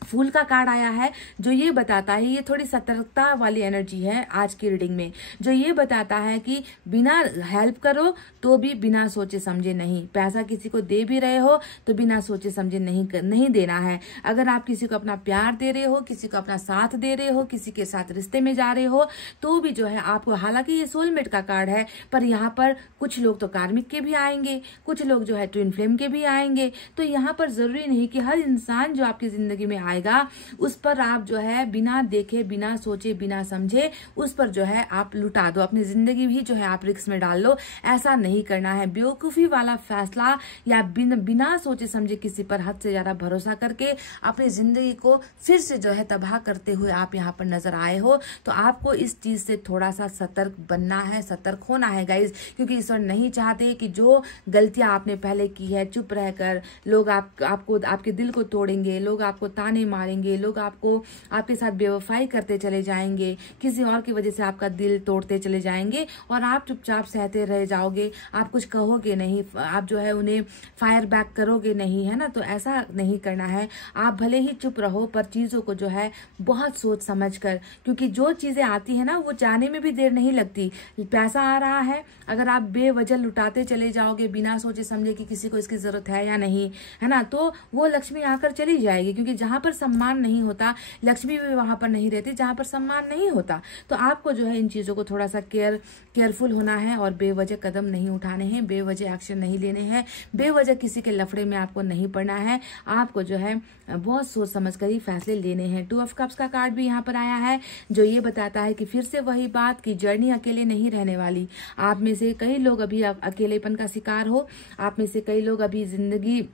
फूल का कार्ड आया है जो ये बताता है, ये थोड़ी सतर्कता वाली एनर्जी है आज की रीडिंग में, जो ये बताता है कि बिना हेल्प करो तो भी बिना सोचे समझे नहीं। पैसा किसी को दे भी रहे हो तो बिना सोचे समझे नहीं देना है। अगर आप किसी को अपना प्यार दे रहे हो, किसी को अपना साथ दे रहे हो, किसी के साथ रिश्ते में जा रहे हो, तो भी जो है आपको, हालांकि ये सोलमेट का कार्ड है, पर यहाँ पर कुछ लोग तो कार्मिक के भी आएंगे, कुछ लोग जो है ट्विन फ्लेम के भी आएंगे। तो यहाँ पर जरूरी नहीं कि हर इंसान जो आपकी जिंदगी में आएगा उस पर आप जो है बिना देखे, बिना सोचे, बिना समझे उस पर जो है आप लुटा दो, अपनी जिंदगी भी जो है आप रिस्क में डाल लो। ऐसा नहीं करना है। बेवकूफी वाला फैसला या बिना सोचे समझे किसी पर हद से ज्यादा भरोसा करके अपनी जिंदगी को फिर से जो है तबाह करते हुए आप यहाँ पर नजर आए हो, तो आपको इस चीज से थोड़ा सा सतर्क बनना है, सतर्क होना है गाइज, क्योंकि ईश्वर नहीं चाहते कि जो गलतियां आपने पहले की है चुप रहकर लोग आपको आपके दिल को तोड़ेंगे, लोग आपको ताने मारेंगे, लोग आपके साथ बेवफाई करते चले जाएंगे, किसी और की वजह से आपका दिल तोड़ते चले जाएंगे और आप चुपचाप सहते रह जाओगे, आप कुछ कहोगे नहीं, आप जो है उन्हें फायर बैक करोगे नहीं, है ना। तो ऐसा नहीं करना है। आप भले ही चुप रहो पर चीजों को जो है बहुत सोच समझ कर, क्योंकि जो चीजें आती है ना वो जाने में भी देर नहीं लगती। पैसा आ रहा है, अगर आप बेवजह लुटाते चले जाओगे बिना सोचे समझे कि किसी को इसकी जरूरत है या नहीं, है ना, तो वो लक्ष्मी आकर चली जाएगी, क्योंकि जहां पर सम्मान नहीं होता लक्ष्मी भी वहां पर नहीं रहती, जहां पर सम्मान नहीं होता। तो आपको जो है इन चीजों को थोड़ा सा केयरफुल होना है और बेवजह कदम नहीं उठाने हैं, बेवजह एक्शन नहीं लेने हैं, बेवजह किसी के लफड़े में आपको नहीं पड़ना है। आपको जो है बहुत सोच समझ कर ही फैसले लेने हैं। 2 ऑफ कप्स का कार्ड भी यहाँ पर आया है, जो ये बताता है कि फिर से वही बात कि जर्नी अकेले नहीं रहने वाली। आप में से कई लोग अभी अकेलेपन का शिकार हो, आप में से कई लोग अभी जिंदगी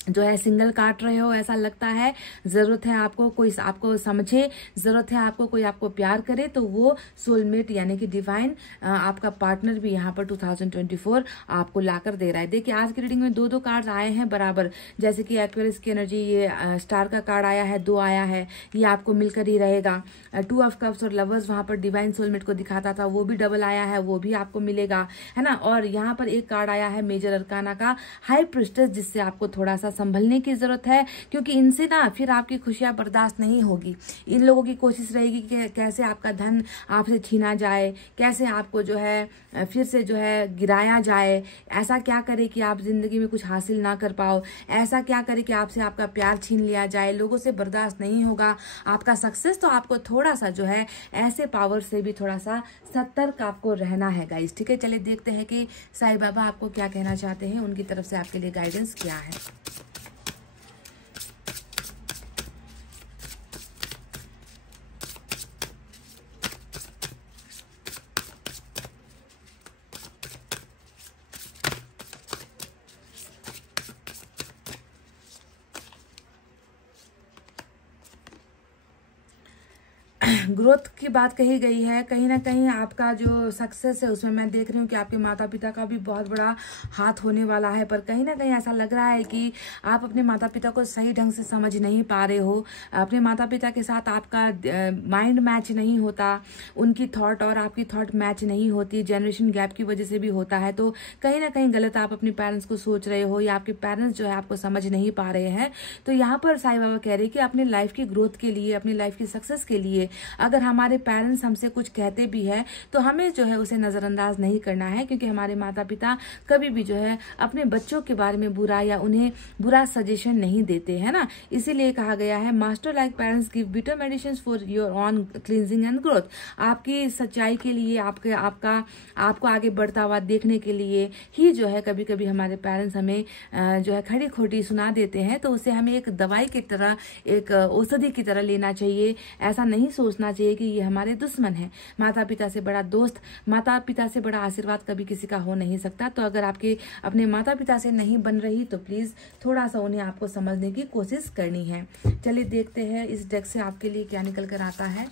जो है सिंगल काट रहे हो, ऐसा लगता है। जरूरत है आपको कोई आपको समझे, जरूरत है आपको कोई आपको प्यार करे, तो वो सोलमेट यानी कि डिवाइन आपका पार्टनर भी यहाँ पर 2024 आपको लाकर दे रहा है। देखिए आज की रीडिंग में 2 कार्ड आए हैं बराबर, जैसे कि एक्वेरियस की एनर्जी, ये स्टार का कार्ड आया है, 2 आया है, ये आपको मिलकर ही रहेगा। 2 ऑफ कप्स और लवर्स वहां पर डिवाइन सोलमेट को दिखाता था, वो भी डबल आया है, वो भी आपको मिलेगा, है ना। और यहाँ पर एक कार्ड आया है मेजर अरकाना का हाई प्रिस्टेस, जिससे आपको थोड़ा सा संभलने की जरूरत है, क्योंकि इनसे ना फिर आपकी खुशियां बर्दाश्त नहीं होगी। इन लोगों की कोशिश रहेगी कि कैसे आपका धन आपसे छीना जाए, कैसे आपको जो है फिर से जो है गिराया जाए, ऐसा क्या करे कि आप जिंदगी में कुछ हासिल ना कर पाओ, ऐसा क्या करे कि आपसे आपका प्यार छीन लिया जाए। लोगों से बर्दाश्त नहीं होगा आपका सक्सेस, तो आपको थोड़ा सा जो है ऐसे पावर से भी थोड़ा सा सतर्क आपको रहना है गाइस, ठीक है। चलिए देखते हैं कि साईं बाबा आपको क्या कहना चाहते हैं, उनकी तरफ से आपके लिए गाइडेंस क्या है। ग्रोथ की बात कही गई है, कहीं ना कहीं आपका जो सक्सेस है उसमें मैं देख रही हूँ कि आपके माता पिता का भी बहुत बड़ा हाथ होने वाला है, पर कहीं ना कहीं ऐसा लग रहा है कि आप अपने माता पिता को सही ढंग से समझ नहीं पा रहे हो। अपने माता पिता के साथ आपका माइंड मैच नहीं होता, उनकी थॉट और आपकी थॉट मैच नहीं होती, जनरेशन गैप की वजह से भी होता है। तो कहीं ना कहीं गलत आप अपने पेरेंट्स को सोच रहे हो, या आपके पेरेंट्स जो है आपको समझ नहीं पा रहे हैं। तो यहाँ पर साईं बाबा कह रहे हैं कि अपने लाइफ की ग्रोथ के लिए, अपनी लाइफ की सक्सेस के लिए अगर हमारे पेरेंट्स हमसे कुछ कहते भी है तो हमें जो है उसे नजरअंदाज नहीं करना है, क्योंकि हमारे माता पिता कभी भी जो है अपने बच्चों के बारे में बुरा या उन्हें बुरा सजेशन नहीं देते, है ना। इसीलिए कहा गया है master like parents give bitter medicine for your on cleansing and growth. आपकी सच्चाई के लिए, आपको आगे बढ़ता हुआ देखने के लिए ही जो है कभी कभी हमारे पेरेंट्स हमें जो है खड़ी खोटी सुना देते हैं, तो उसे हमें एक दवाई की तरह, एक औषधि की तरह लेना चाहिए। ऐसा नहीं सोचना चाहिए कि ये हमारे दुश्मन है। माता पिता से बड़ा दोस्त, माता पिता से बड़ा आशीर्वाद कभी किसी का हो नहीं सकता। तो अगर आपके अपने माता पिता से नहीं बन रही तो प्लीज थोड़ा सा उन्हें आपको समझने की कोशिश करनी है। चलिए देखते हैं इस डेक से आपके लिए क्या निकल कर आता है।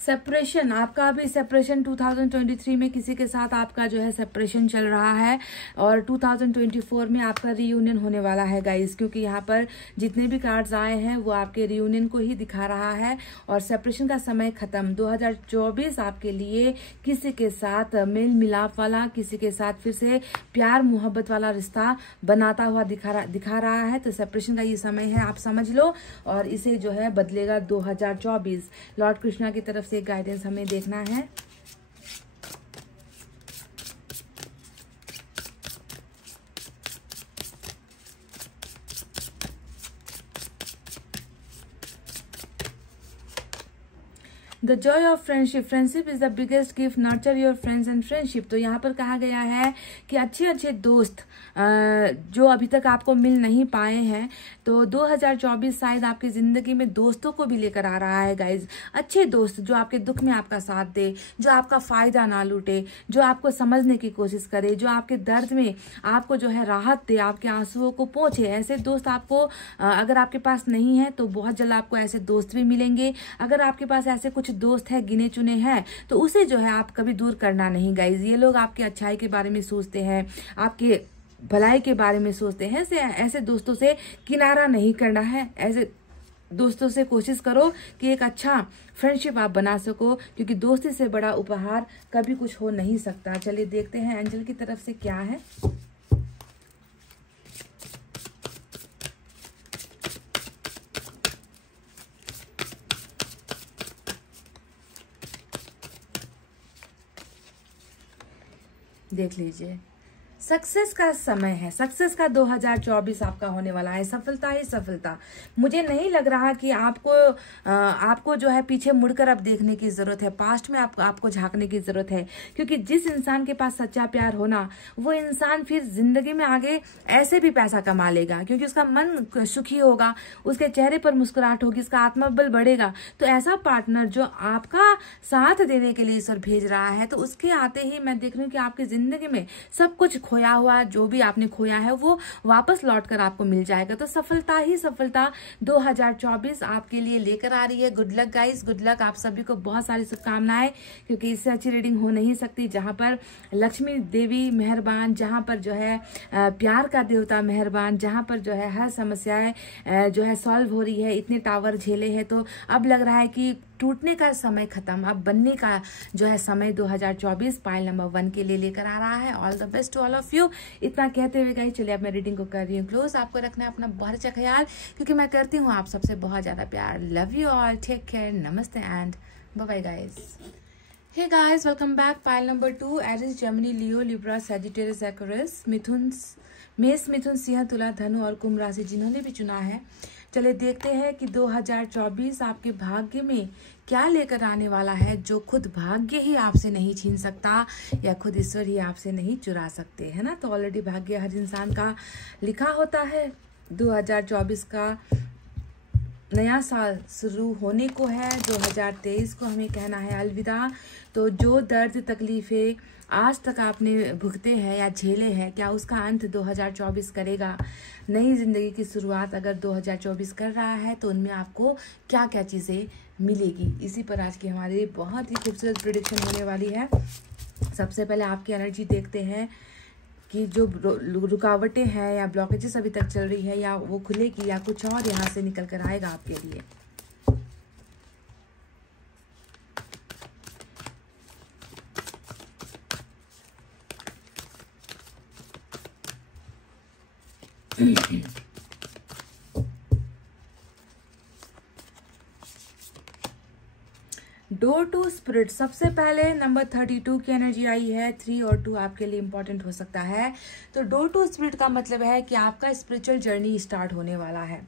सेपरेशन, आपका अभी सेपरेशन 2023 में किसी के साथ आपका जो है सेपरेशन चल रहा है, और 2024 में आपका रियूनियन होने वाला है गाइस, क्योंकि यहाँ पर जितने भी कार्ड्स आए हैं वो आपके रियूनियन को ही दिखा रहा है। और सेपरेशन का समय खत्म, 2024 आपके लिए किसी के साथ मेल मिलाप वाला, किसी के साथ फिर से प्यार मोहब्बत वाला रिश्ता बनाता हुआ दिखा रहा है। तो सेपरेशन का ये समय है, आप समझ लो, और इसे जो है बदलेगा 2024। लॉर्ड कृष्णा की तरफ से गाइडेंस हमें देखना है। The Joy of friendship, friendship is the biggest gift, nurture your friends and friendship. तो यहाँ पर कहा गया है कि अच्छे अच्छे दोस्त जो अभी तक आपको मिल नहीं पाए हैं, तो 2024 शायद आपकी जिंदगी में दोस्तों को भी लेकर आ रहा है गाइज। अच्छे दोस्त जो आपके दुख में आपका साथ दे, जो आपका फायदा ना लूटे, जो आपको समझने की कोशिश करे, जो आपके दर्द में आपको जो है राहत दे, आपके आंसुओं को पोंछे। ऐसे दोस्त आपको अगर आपके पास नहीं है तो बहुत जल्द आपको ऐसे दोस्त भी मिलेंगे। अगर आपके पास ऐसे कुछ दोस्त है गिने चुने हैं तो उसे जो है आप कभी दूर करना नहीं गाइज। ये लोग आपकी अच्छाई के बारे में सोचते हैं, आपके भलाई के बारे में सोचते हैं। ऐसे दोस्तों से किनारा नहीं करना है। ऐसे दोस्तों से कोशिश करो कि एक अच्छा फ्रेंडशिप आप बना सको, क्योंकि दोस्ती से बड़ा उपहार कभी कुछ हो नहीं सकता। चलिए देखते हैं एंजल की तरफ से क्या है। देख लीजिए, सक्सेस का समय है, सक्सेस का 2024 आपका होने वाला है। सफलता ही सफलता। मुझे नहीं लग रहा कि आपको जो है पीछे मुड़कर अब देखने की जरूरत है, पास्ट में आपको झांकने की जरूरत है, क्योंकि जिस इंसान के पास सच्चा प्यार होना, वो इंसान फिर जिंदगी में आगे ऐसे भी पैसा कमा लेगा, क्योंकि उसका मन सुखी होगा, उसके चेहरे पर मुस्कुराहट होगी, उसका आत्मबल बढ़ेगा। तो ऐसा पार्टनर जो आपका साथ देने के लिए ईश्वर भेज रहा है, तो उसके आते ही मैं देख रही हूँ कि आपकी जिंदगी में सब कुछ खोया हुआ, जो भी आपने खोया है वो वापस लौटकर आपको मिल जाएगा। तो सफलता ही सफलता 2024 आपके लिए लेकर आ रही है। Good luck guys, good luck. आप सभी को बहुत सारी शुभकामनाएं, क्योंकि इससे अच्छी रीडिंग हो नहीं सकती, जहां पर लक्ष्मी देवी मेहरबान, जहां पर जो है प्यार का देवता मेहरबान, जहां पर जो है हर समस्याएं जो है सॉल्व हो रही है। इतने टावर झेले हैं तो अब लग रहा है कि टूटने का समय खत्म, अब बनने का जो है समय 2024 पाइल नंबर 1 के लिए लेकर आ रहा है। All the best to all of you. इतना कहते हुए गाइस चलिए अब मैं रीडिंग को कर रही हूँ क्लोज। आपको रखना है अपना बहुत अच्छा ख्याल, क्योंकि मैं करती हूँ आप सबसे बहुत ज्यादा प्यार। Love you all, take care, नमस्ते and bye bye guys. Hey guys, welcome back. Pile number 2, Aries, Gemini, Leo, Libra, Sagittarius, Aquarius, Mithun, Mesh, Mithun, Singh, तुला, धनु और कुंभ राशि जिन्होंने भी चुना है। चलिए देखते हैं कि 2024 आपके भाग्य में क्या लेकर आने वाला है, जो खुद भाग्य ही आपसे नहीं छीन सकता या खुद ईश्वर ही आपसे नहीं चुरा सकते, है ना। तो ऑलरेडी भाग्य हर इंसान का लिखा होता है। 2024 का नया साल शुरू होने को है, 2023 को हमें कहना है अलविदा। तो जो दर्द तकलीफें आज तक आपने भुगते हैं या झेले हैं, क्या उसका अंत 2024 करेगा? नई जिंदगी की शुरुआत अगर 2024 कर रहा है तो उनमें आपको क्या क्या चीज़ें मिलेगी, इसी पर आज की हमारी बहुत ही खूबसूरत प्रेडिक्शन होने वाली है। सबसे पहले आपकी एनर्जी देखते हैं कि जो रुकावटें हैं या ब्लॉकेजेस अभी तक चल रही है, या वो खुलेगी या कुछ और यहाँ से निकल कर आएगा आपके लिए। डोर टू स्पिरिट, सबसे पहले नंबर 32 की एनर्जी आई है। 3 और 2 आपके लिए इंपॉर्टेंट हो सकता है। तो डोर टू स्पिरिट का मतलब है कि आपका स्पिरिचुअल जर्नी स्टार्ट होने वाला है।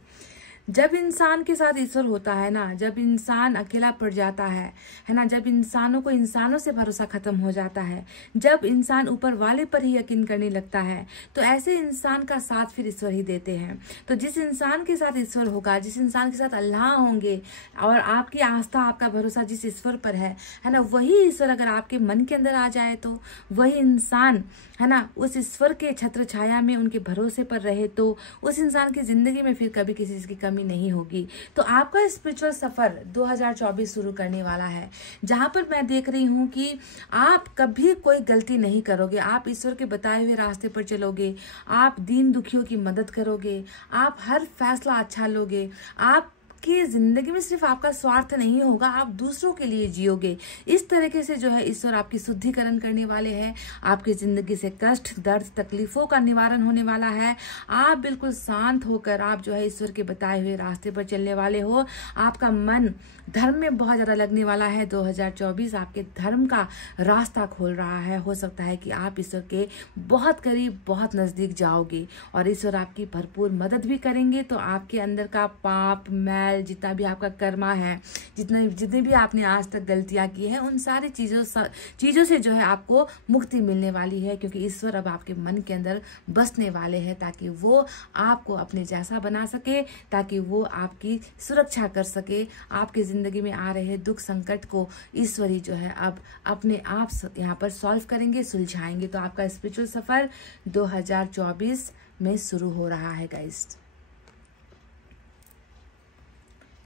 जब इंसान के साथ ईश्वर होता है ना, जब इंसान अकेला पड़ जाता है ना, जब इंसानों को इंसानों से भरोसा खत्म हो जाता है, जब इंसान ऊपर वाले पर ही यकीन करने लगता है, तो ऐसे इंसान का साथ फिर ईश्वर ही देते हैं। तो जिस इंसान के साथ ईश्वर होगा, जिस इंसान के साथ अल्लाह होंगे, और आपकी आस्था, आपका भरोसा जिस ईश्वर पर है ना, वही ईश्वर अगर आपके मन के अंदर आ जाए तो वही इंसान है ना उस ईश्वर के छत्र छाया में उनके भरोसे पर रहे, तो उस इंसान की जिंदगी में फिर कभी किसी चीज की कमी नहीं होगी। तो आपका स्पिरिचुअल सफर 2024 शुरू करने वाला है, जहां पर मैं देख रही हूं कि आप कभी कोई गलती नहीं करोगे, आप ईश्वर के बताए हुए रास्ते पर चलोगे, आप दीन दुखियों की मदद करोगे, आप हर फैसला अच्छा लोगे, आप कि जिंदगी में सिर्फ आपका स्वार्थ नहीं होगा, आप दूसरों के लिए जियोगे। इस तरीके से जो है ईश्वर आपकी शुद्धिकरण करने वाले हैं। आपकी जिंदगी से कष्ट, दर्द, तकलीफों का निवारण होने वाला है। आप बिल्कुल शांत होकर आप जो है ईश्वर के बताए हुए रास्ते पर चलने वाले हो। आपका मन धर्म में बहुत ज्यादा लगने वाला है। 2024 आपके धर्म का रास्ता खोल रहा है। हो सकता है कि आप ईश्वर के बहुत करीब, बहुत नजदीक जाओगे और ईश्वर आपकी भरपूर मदद भी करेंगे। तो आपके अंदर का पाप, मैल, फल, जितना भी आपका कर्मा है, जितने भी आपने आज तक गलतियां की है, उन सारी चीज़ों से जो है आपको मुक्ति मिलने वाली है, क्योंकि ईश्वर अब आपके मन के अंदर बसने वाले हैं, ताकि वो आपको अपने जैसा बना सके, ताकि वो आपकी सुरक्षा कर सके। आपकी ज़िंदगी में आ रहे दुख संकट को ईश्वर ही जो है अब अपने आप यहाँ पर सॉल्व करेंगे, सुलझाएंगे। तो आपका स्पिरिचुअल सफर 2024 में शुरू हो रहा है गाइस।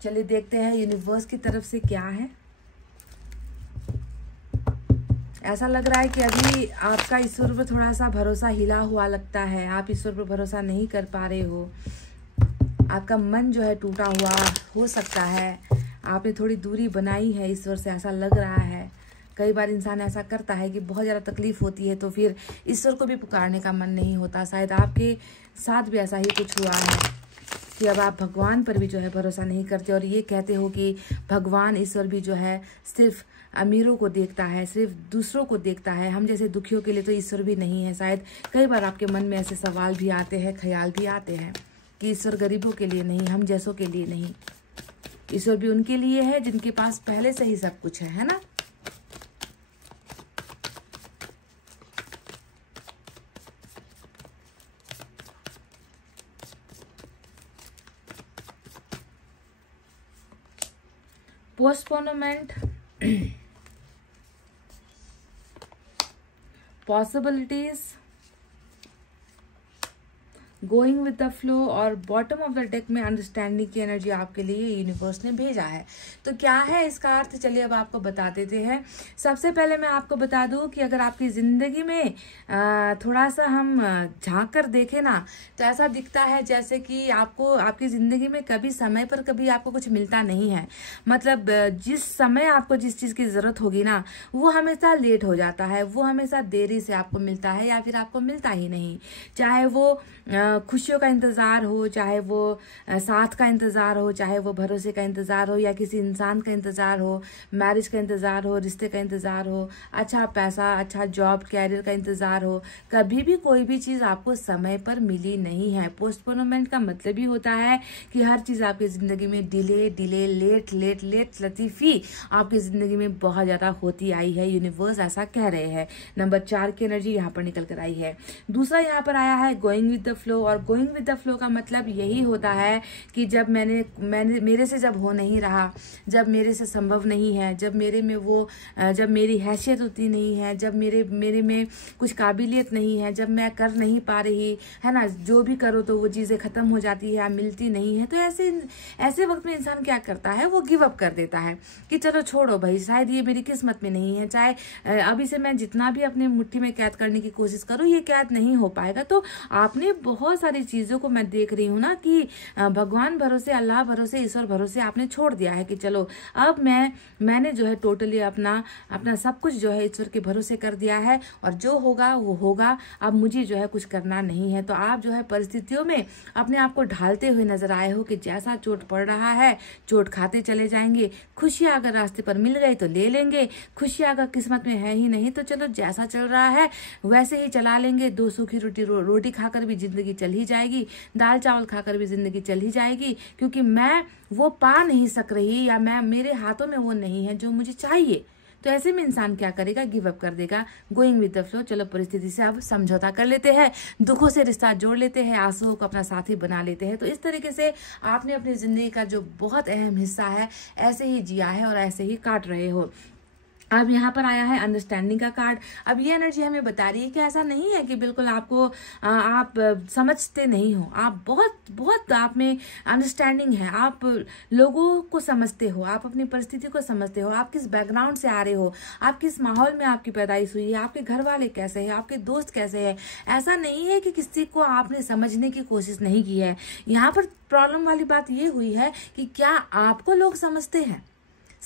चलिए देखते हैं यूनिवर्स की तरफ से क्या है। ऐसा लग रहा है कि अभी आपका ईश्वर पर थोड़ा सा भरोसा हिला हुआ लगता है, आप ईश्वर पर भरोसा नहीं कर पा रहे हो, आपका मन जो है टूटा हुआ हो सकता है, आपने थोड़ी दूरी बनाई है ईश्वर से, ऐसा लग रहा है। कई बार इंसान ऐसा करता है कि बहुत ज़्यादा तकलीफ होती है तो फिर ईश्वर को भी पुकारने का मन नहीं होता। शायद आपके साथ भी ऐसा ही कुछ हुआ है कि अब आप भगवान पर भी जो है भरोसा नहीं करते और ये कहते हो कि भगवान ईश्वर भी जो है सिर्फ अमीरों को देखता है, सिर्फ दूसरों को देखता है, हम जैसे दुखियों के लिए तो ईश्वर भी नहीं है। शायद कई बार आपके मन में ऐसे सवाल भी आते हैं, ख्याल भी आते हैं कि ईश्वर गरीबों के लिए नहीं, हम जैसों के लिए नहीं, ईश्वर भी उनके लिए है जिनके पास पहले से ही सब कुछ है ना। Postponement, possibilities, going with the flow और बॉटम ऑफ द डेक में अंडरस्टैंडिंग की एनर्जी आपके लिए यूनिवर्स ने भेजा है। तो क्या है इसका अर्थ, चलिए अब आपको बता देते हैं। सबसे पहले मैं आपको बता दूं कि अगर आपकी ज़िंदगी में थोड़ा सा हम झांक कर देखें ना, तो ऐसा दिखता है जैसे कि आपको आपकी ज़िंदगी में कभी समय पर कभी आपको कुछ मिलता नहीं है। मतलब जिस समय आपको जिस चीज़ की ज़रूरत होगी ना, वो हमेशा लेट हो जाता है, वो हमेशा देरी से आपको मिलता है या फिर आपको मिलता ही नहीं। चाहे वो खुशियों का इंतज़ार हो, चाहे वो साथ का इंतज़ार हो, चाहे वो भरोसे का इंतज़ार हो, या किसी इंसान का इंतज़ार हो, मैरिज का इंतज़ार हो, रिश्ते का इंतज़ार हो, अच्छा पैसा, अच्छा जॉब, कैरियर का इंतज़ार हो, कभी भी कोई भी चीज़ आपको समय पर मिली नहीं है। पोस्टपोनमेंट का मतलब ही होता है कि हर चीज़ आपकी ज़िंदगी में delay delay, late late late, लतीफ़ी आपकी ज़िंदगी में बहुत ज़्यादा होती आई है। यूनिवर्स ऐसा कह रहे हैं। नंबर 4 की एनर्जी यहाँ पर निकल कर आई है। दूसरा यहाँ पर आया है गोइंग विद द फ्लो, और गोइंग विद द फ्लो का मतलब यही होता है कि जब मेरे से जब हो नहीं रहा, जब मेरे से संभव नहीं है, जब मेरे में वो जब मेरी हैसियत उतनी नहीं है, जब मेरे में कुछ काबिलियत नहीं है, जब मैं कर नहीं पा रही है ना, जो भी करो तो वो चीज़ें ख़त्म हो जाती है, मिलती नहीं है, तो ऐसे वक्त में इंसान क्या करता है, वो गिव अप कर देता है कि चलो छोड़ो भाई, शायद ये मेरी किस्मत में नहीं है, चाहे अभी से मैं जितना भी अपने मुट्ठी में कैद करने की कोशिश करूँ, ये कैद नहीं हो पाएगा। तो आपने बहुत सारी चीज़ों को मैं देख रही हूँ ना कि भगवान भरोसे, अल्लाह भरोसे, ईश्वर भरोसे आपने छोड़ दिया है कि चलो अब मैंने जो है टोटली अपना सब कुछ जो है ईश्वर के भरोसे कर दिया है, और जो होगा वो होगा, अब मुझे जो है कुछ करना नहीं है। तो आप जो है परिस्थितियों में अपने आप को ढालते हुए नजर आए हो कि जैसा चोट पड़ रहा है चोट खाते चले जाएंगे। खुशियाँ अगर रास्ते पर मिल गई तो ले लेंगे, खुशियाँ अगर किस्मत में है ही नहीं तो चलो जैसा चल रहा है वैसे ही चला लेंगे। 2 सूखी रोटी खाकर भी जिंदगी चल ही जाएगी, दाल चावल खाकर भी जिंदगी चल ही जाएगी, क्योंकि मैं वो पा नहीं सक रही, या मेरे हाथों में वो नहीं है जो मुझे चाहिए। तो ऐसे में इंसान क्या करेगा, गिव अप कर देगा। गोइंग विद द फ्लो, चलो परिस्थिति से अब समझौता कर लेते हैं, दुखों से रिश्ता जोड़ लेते हैं, आंसुओं को अपना साथी बना लेते हैं। तो इस तरीके से आपने अपनी जिंदगी का जो बहुत अहम हिस्सा है ऐसे ही जिया है और ऐसे ही काट रहे हो। अब यहाँ पर आया है अंडरस्टैंडिंग का कार्ड। अब ये एनर्जी हमें बता रही है कि ऐसा नहीं है कि बिल्कुल आपको आप समझते नहीं हो, आप बहुत आप में अंडरस्टैंडिंग है, आप लोगों को समझते हो, आप अपनी परिस्थिति को समझते हो, आप किस बैकग्राउंड से आ रहे हो, आप किस माहौल में आपकी पैदाइश हुई है, आपके घर वाले कैसे हैं, आपके दोस्त कैसे हैं। ऐसा नहीं है कि किसी को आपने समझने की कोशिश नहीं की है। यहाँ पर प्रॉब्लम वाली बात ये हुई है कि क्या आपको लोग समझते हैं।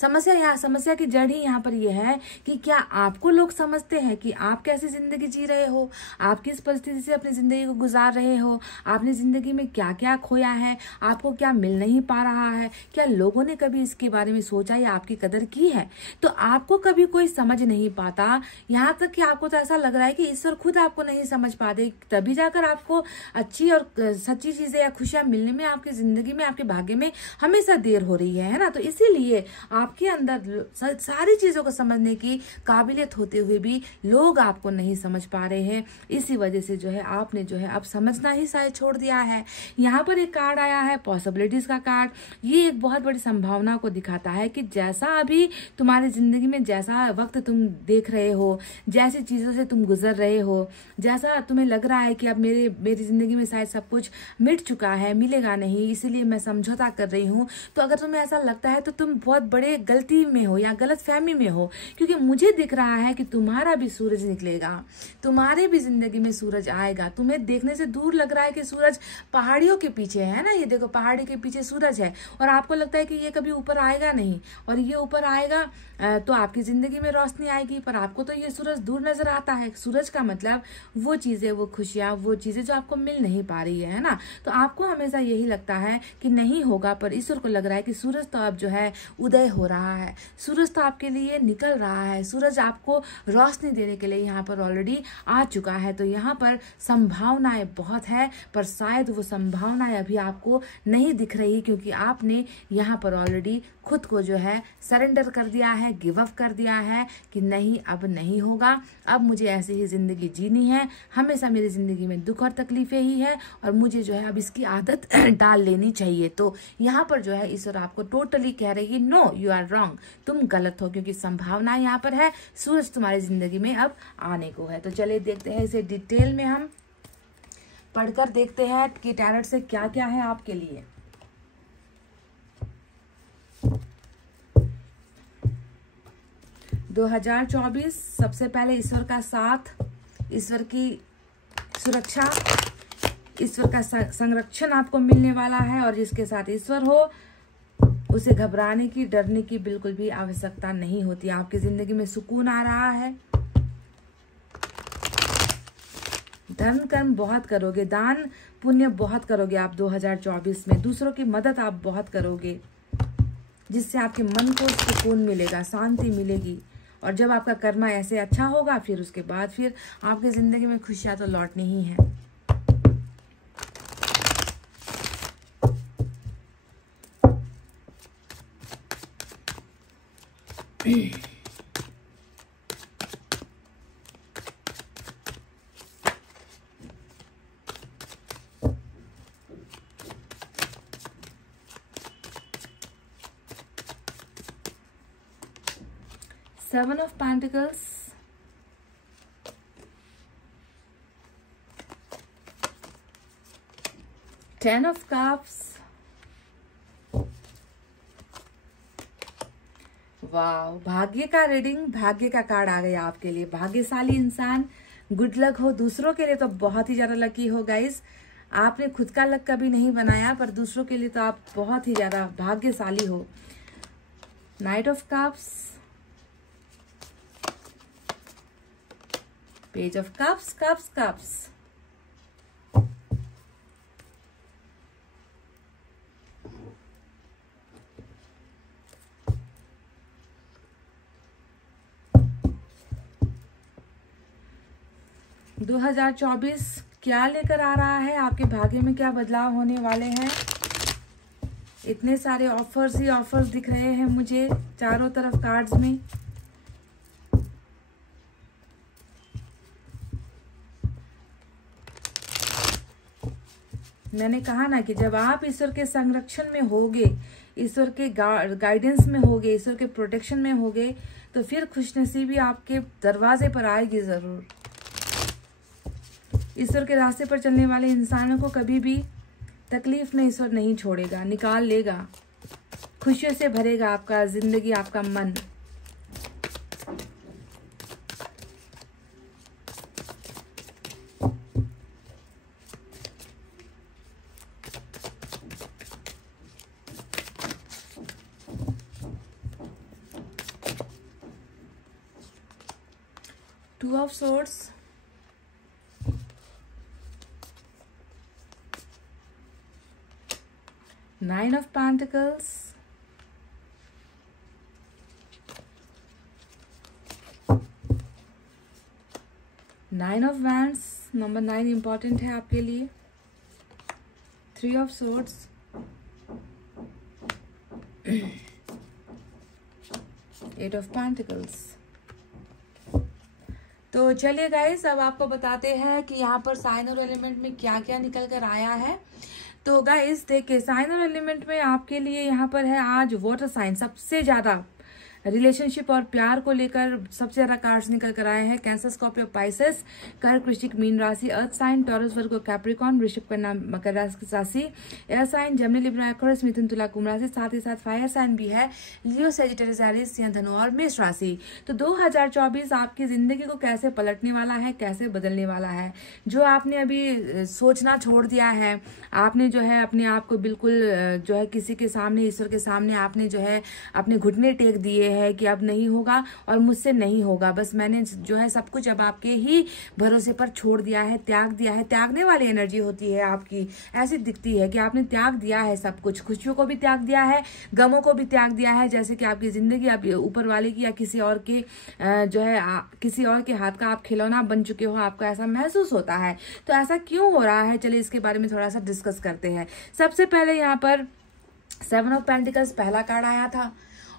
समस्या की जड़ ही यहाँ पर यह है कि क्या आपको लोग समझते हैं कि आप कैसी जिंदगी जी रहे हो, आप किस परिस्थिति से अपनी जिंदगी को गुजार रहे हो, आपने जिंदगी में क्या क्या खोया है, आपको क्या मिल नहीं पा रहा है, क्या लोगों ने कभी इसके बारे में सोचा या आपकी कदर की है? तो आपको कभी कोई समझ नहीं पाता, यहाँ तक कि आपको तो ऐसा लग रहा है कि ईश्वर खुद आपको नहीं समझ पाते, तभी जाकर आपको अच्छी और सच्ची चीजें या खुशियां मिलने में, आपकी जिंदगी में, आपके भाग्य में हमेशा देर हो रही है ना। तो इसीलिए आपके अंदर सारी चीजों को समझने की काबिलियत होते हुए भी लोग आपको नहीं समझ पा रहे हैं। इसी वजह से जो है आपने जो है अब समझना ही शायद छोड़ दिया है। यहाँ पर एक कार्ड आया है पॉसिबिलिटीज का कार्ड। ये एक बहुत बड़ी संभावना को दिखाता है कि जैसा अभी तुम्हारी जिंदगी में, जैसा वक्त तुम देख रहे हो, जैसी चीजों से तुम गुजर रहे हो, जैसा तुम्हें लग रहा है कि अब मेरी जिंदगी में शायद सब कुछ मिट चुका है, मिलेगा नहीं, इसीलिए मैं समझौता कर रही हूँ। तो अगर तुम्हें ऐसा लगता है तो तुम बहुत बड़े गलती में हो या गलत फहमी में हो, क्योंकि मुझे दिख रहा है कि तुम्हारा भी सूरज निकलेगा, तुम्हारे भी जिंदगी में सूरज आएगा। तुम्हें देखने से दूर लग रहा है कि सूरज पहाड़ियों के पीछे है ना, ये देखो पहाड़ी के पीछे सूरज है, और आपको लगता है कि ये कभी ऊपर आएगा नहीं, और ये ऊपर आएगा तो आपकी जिंदगी में रोशनी आएगी, पर आपको तो ये सूरज दूर नजर आता है। सूरज का मतलब वो चीजें, वो खुशियां, वो चीजें जो आपको मिल नहीं पा रही है ना। तो आपको हमेशा यही लगता है कि नहीं होगा, पर ईश्वर को लग रहा है कि सूरज तो अब जो है उदय हो रहा है, सूरज तो आपके लिए निकल रहा है, सूरज आपको रोशनी देने के लिए यहाँ पर ऑलरेडी आ चुका है। तो यहाँ पर संभावनाएं बहुत है, पर शायद वो संभावनाएं अभी आपको नहीं दिख रही, क्योंकि आपने यहाँ पर ऑलरेडी खुद को जो है सरेंडर कर दिया है, गिव अप कर दिया है कि नहीं, अब नहीं होगा, अब मुझे ऐसी ही जिंदगी जीनी है, हमेशा मेरी जिंदगी में दुख और तकलीफें ही है, और मुझे जो है अब इसकी आदत डाल लेनी चाहिए। तो यहाँ पर जो है ईश्वर आपको टोटली कह रही है नो, यू आर रॉन्ग, तुम गलत हो, क्योंकि संभावना यहाँ पर है, सूरज तुम्हारी जिंदगी में अब आने को है। तो चलिए देखते हैं इसे डिटेल में, हम पढ़कर देखते हैं कि टैरोट से क्या क्या है आपके लिए। दो 2024 सबसे पहले ईश्वर का साथ, ईश्वर की सुरक्षा, ईश्वर का संरक्षण आपको मिलने वाला है, और जिसके साथ ईश्वर हो उसे घबराने की, डरने की बिल्कुल भी आवश्यकता नहीं होती। आपकी जिंदगी में सुकून आ रहा है, धर्म कर्म बहुत करोगे, दान पुण्य बहुत करोगे आप 2024 में, दूसरों की मदद आप बहुत करोगे, जिससे आपके मन को सुकून मिलेगा, शांति मिलेगी। और जब आपका कर्म ऐसे अच्छा होगा, फिर उसके बाद फिर आपकी जिंदगी में खुशियां तो लौटनी ही है। Seven of Pentacles, Ten of Cups, वाह, भाग्य का रीडिंग, भाग्य का कार्ड आ गया आपके लिए। भाग्यशाली इंसान, गुड लक हो। दूसरों के लिए तो बहुत ही ज्यादा लकी हो गाइस। आपने खुद का लक कभी नहीं बनाया, पर दूसरों के लिए तो आप बहुत ही ज्यादा भाग्यशाली हो। Night of cups, page of cups, cups cups, दो 2024 क्या लेकर आ रहा है, आपके भाग्य में क्या बदलाव होने वाले हैं। इतने सारे ऑफर्स ही ऑफर्स दिख रहे हैं मुझे चारों तरफ कार्ड्स में। मैंने कहा ना कि जब आप ईश्वर के संरक्षण में होगे, ईश्वर के गाइडेंस में होगे, ईश्वर के प्रोटेक्शन में होगे, तो फिर खुशनसीबी आपके दरवाजे पर आएगी जरूर। ईश्वर के रास्ते पर चलने वाले इंसानों को कभी भी तकलीफ में ईश्वर नहीं छोड़ेगा, निकाल लेगा, खुशियों से भरेगा आपका जिंदगी, आपका मन। 2 of Swords, Nine of Pentacles, Nine of Wands, number 9 important है आपके लिए, 3 of Swords, Eight of Pentacles। तो चलिए गाइस, अब आपको बताते हैं कि यहाँ पर साइन और एलिमेंट में क्या क्या निकल कर आया है। तो गाइस देखिए, साइन और एलिमेंट में आपके लिए यहाँ पर है आज वाटर साइन, सबसे ज्यादा रिलेशनशिप और प्यार को लेकर सबसे ज्यादा कार्ड्स निकल कर आए हैं। कैंसर, स्कॉर्पियो, पाइसेस, कर्क, वृश्चिक, मीन राशि, earth sign, Taurus, Virgo, Capricorn, Vrishabh, Kanya, मकर राशि, air sign, Gemini, Libra, Aquarius, मिथुन, तुला, कुंभ राशि, साथ ही साथ फायर साइन भी है, लियो, सैजिटेरियस, एरीज, सिंह, धनु और मेष राशि। तो 2024 आपकी जिंदगी को कैसे पलटने वाला है, कैसे बदलने वाला है। जो आपने अभी सोचना छोड़ दिया है, आपने जो है अपने आप को बिल्कुल जो है किसी के सामने, ईश्वर के सामने आपने जो है अपने घुटने टेक दिए है कि अब नहीं होगा और मुझसे नहीं होगा, बस मैंने जो है सब कुछ अब आपके ही भरोसे पर छोड़ दिया है, त्याग दिया है। त्यागने वाली एनर्जी होती है आपकी, ऐसी दिखती है कि आपने त्याग दिया है सब कुछ, खुशियों को भी त्याग दिया है, गमों को भी त्याग दिया है। जैसे कि आपकी जिंदगी आप ऊपर वाले की या किसी और के जो है किसी और के हाथ का आप खिलौना बन चुके हो, आपको ऐसा महसूस होता है। तो ऐसा क्यों हो रहा है, चलिए इसके बारे में थोड़ा सा डिस्कस करते हैं। सबसे पहले यहाँ पर 7 ऑफ पेंटिकल्स पहला कार्ड आया था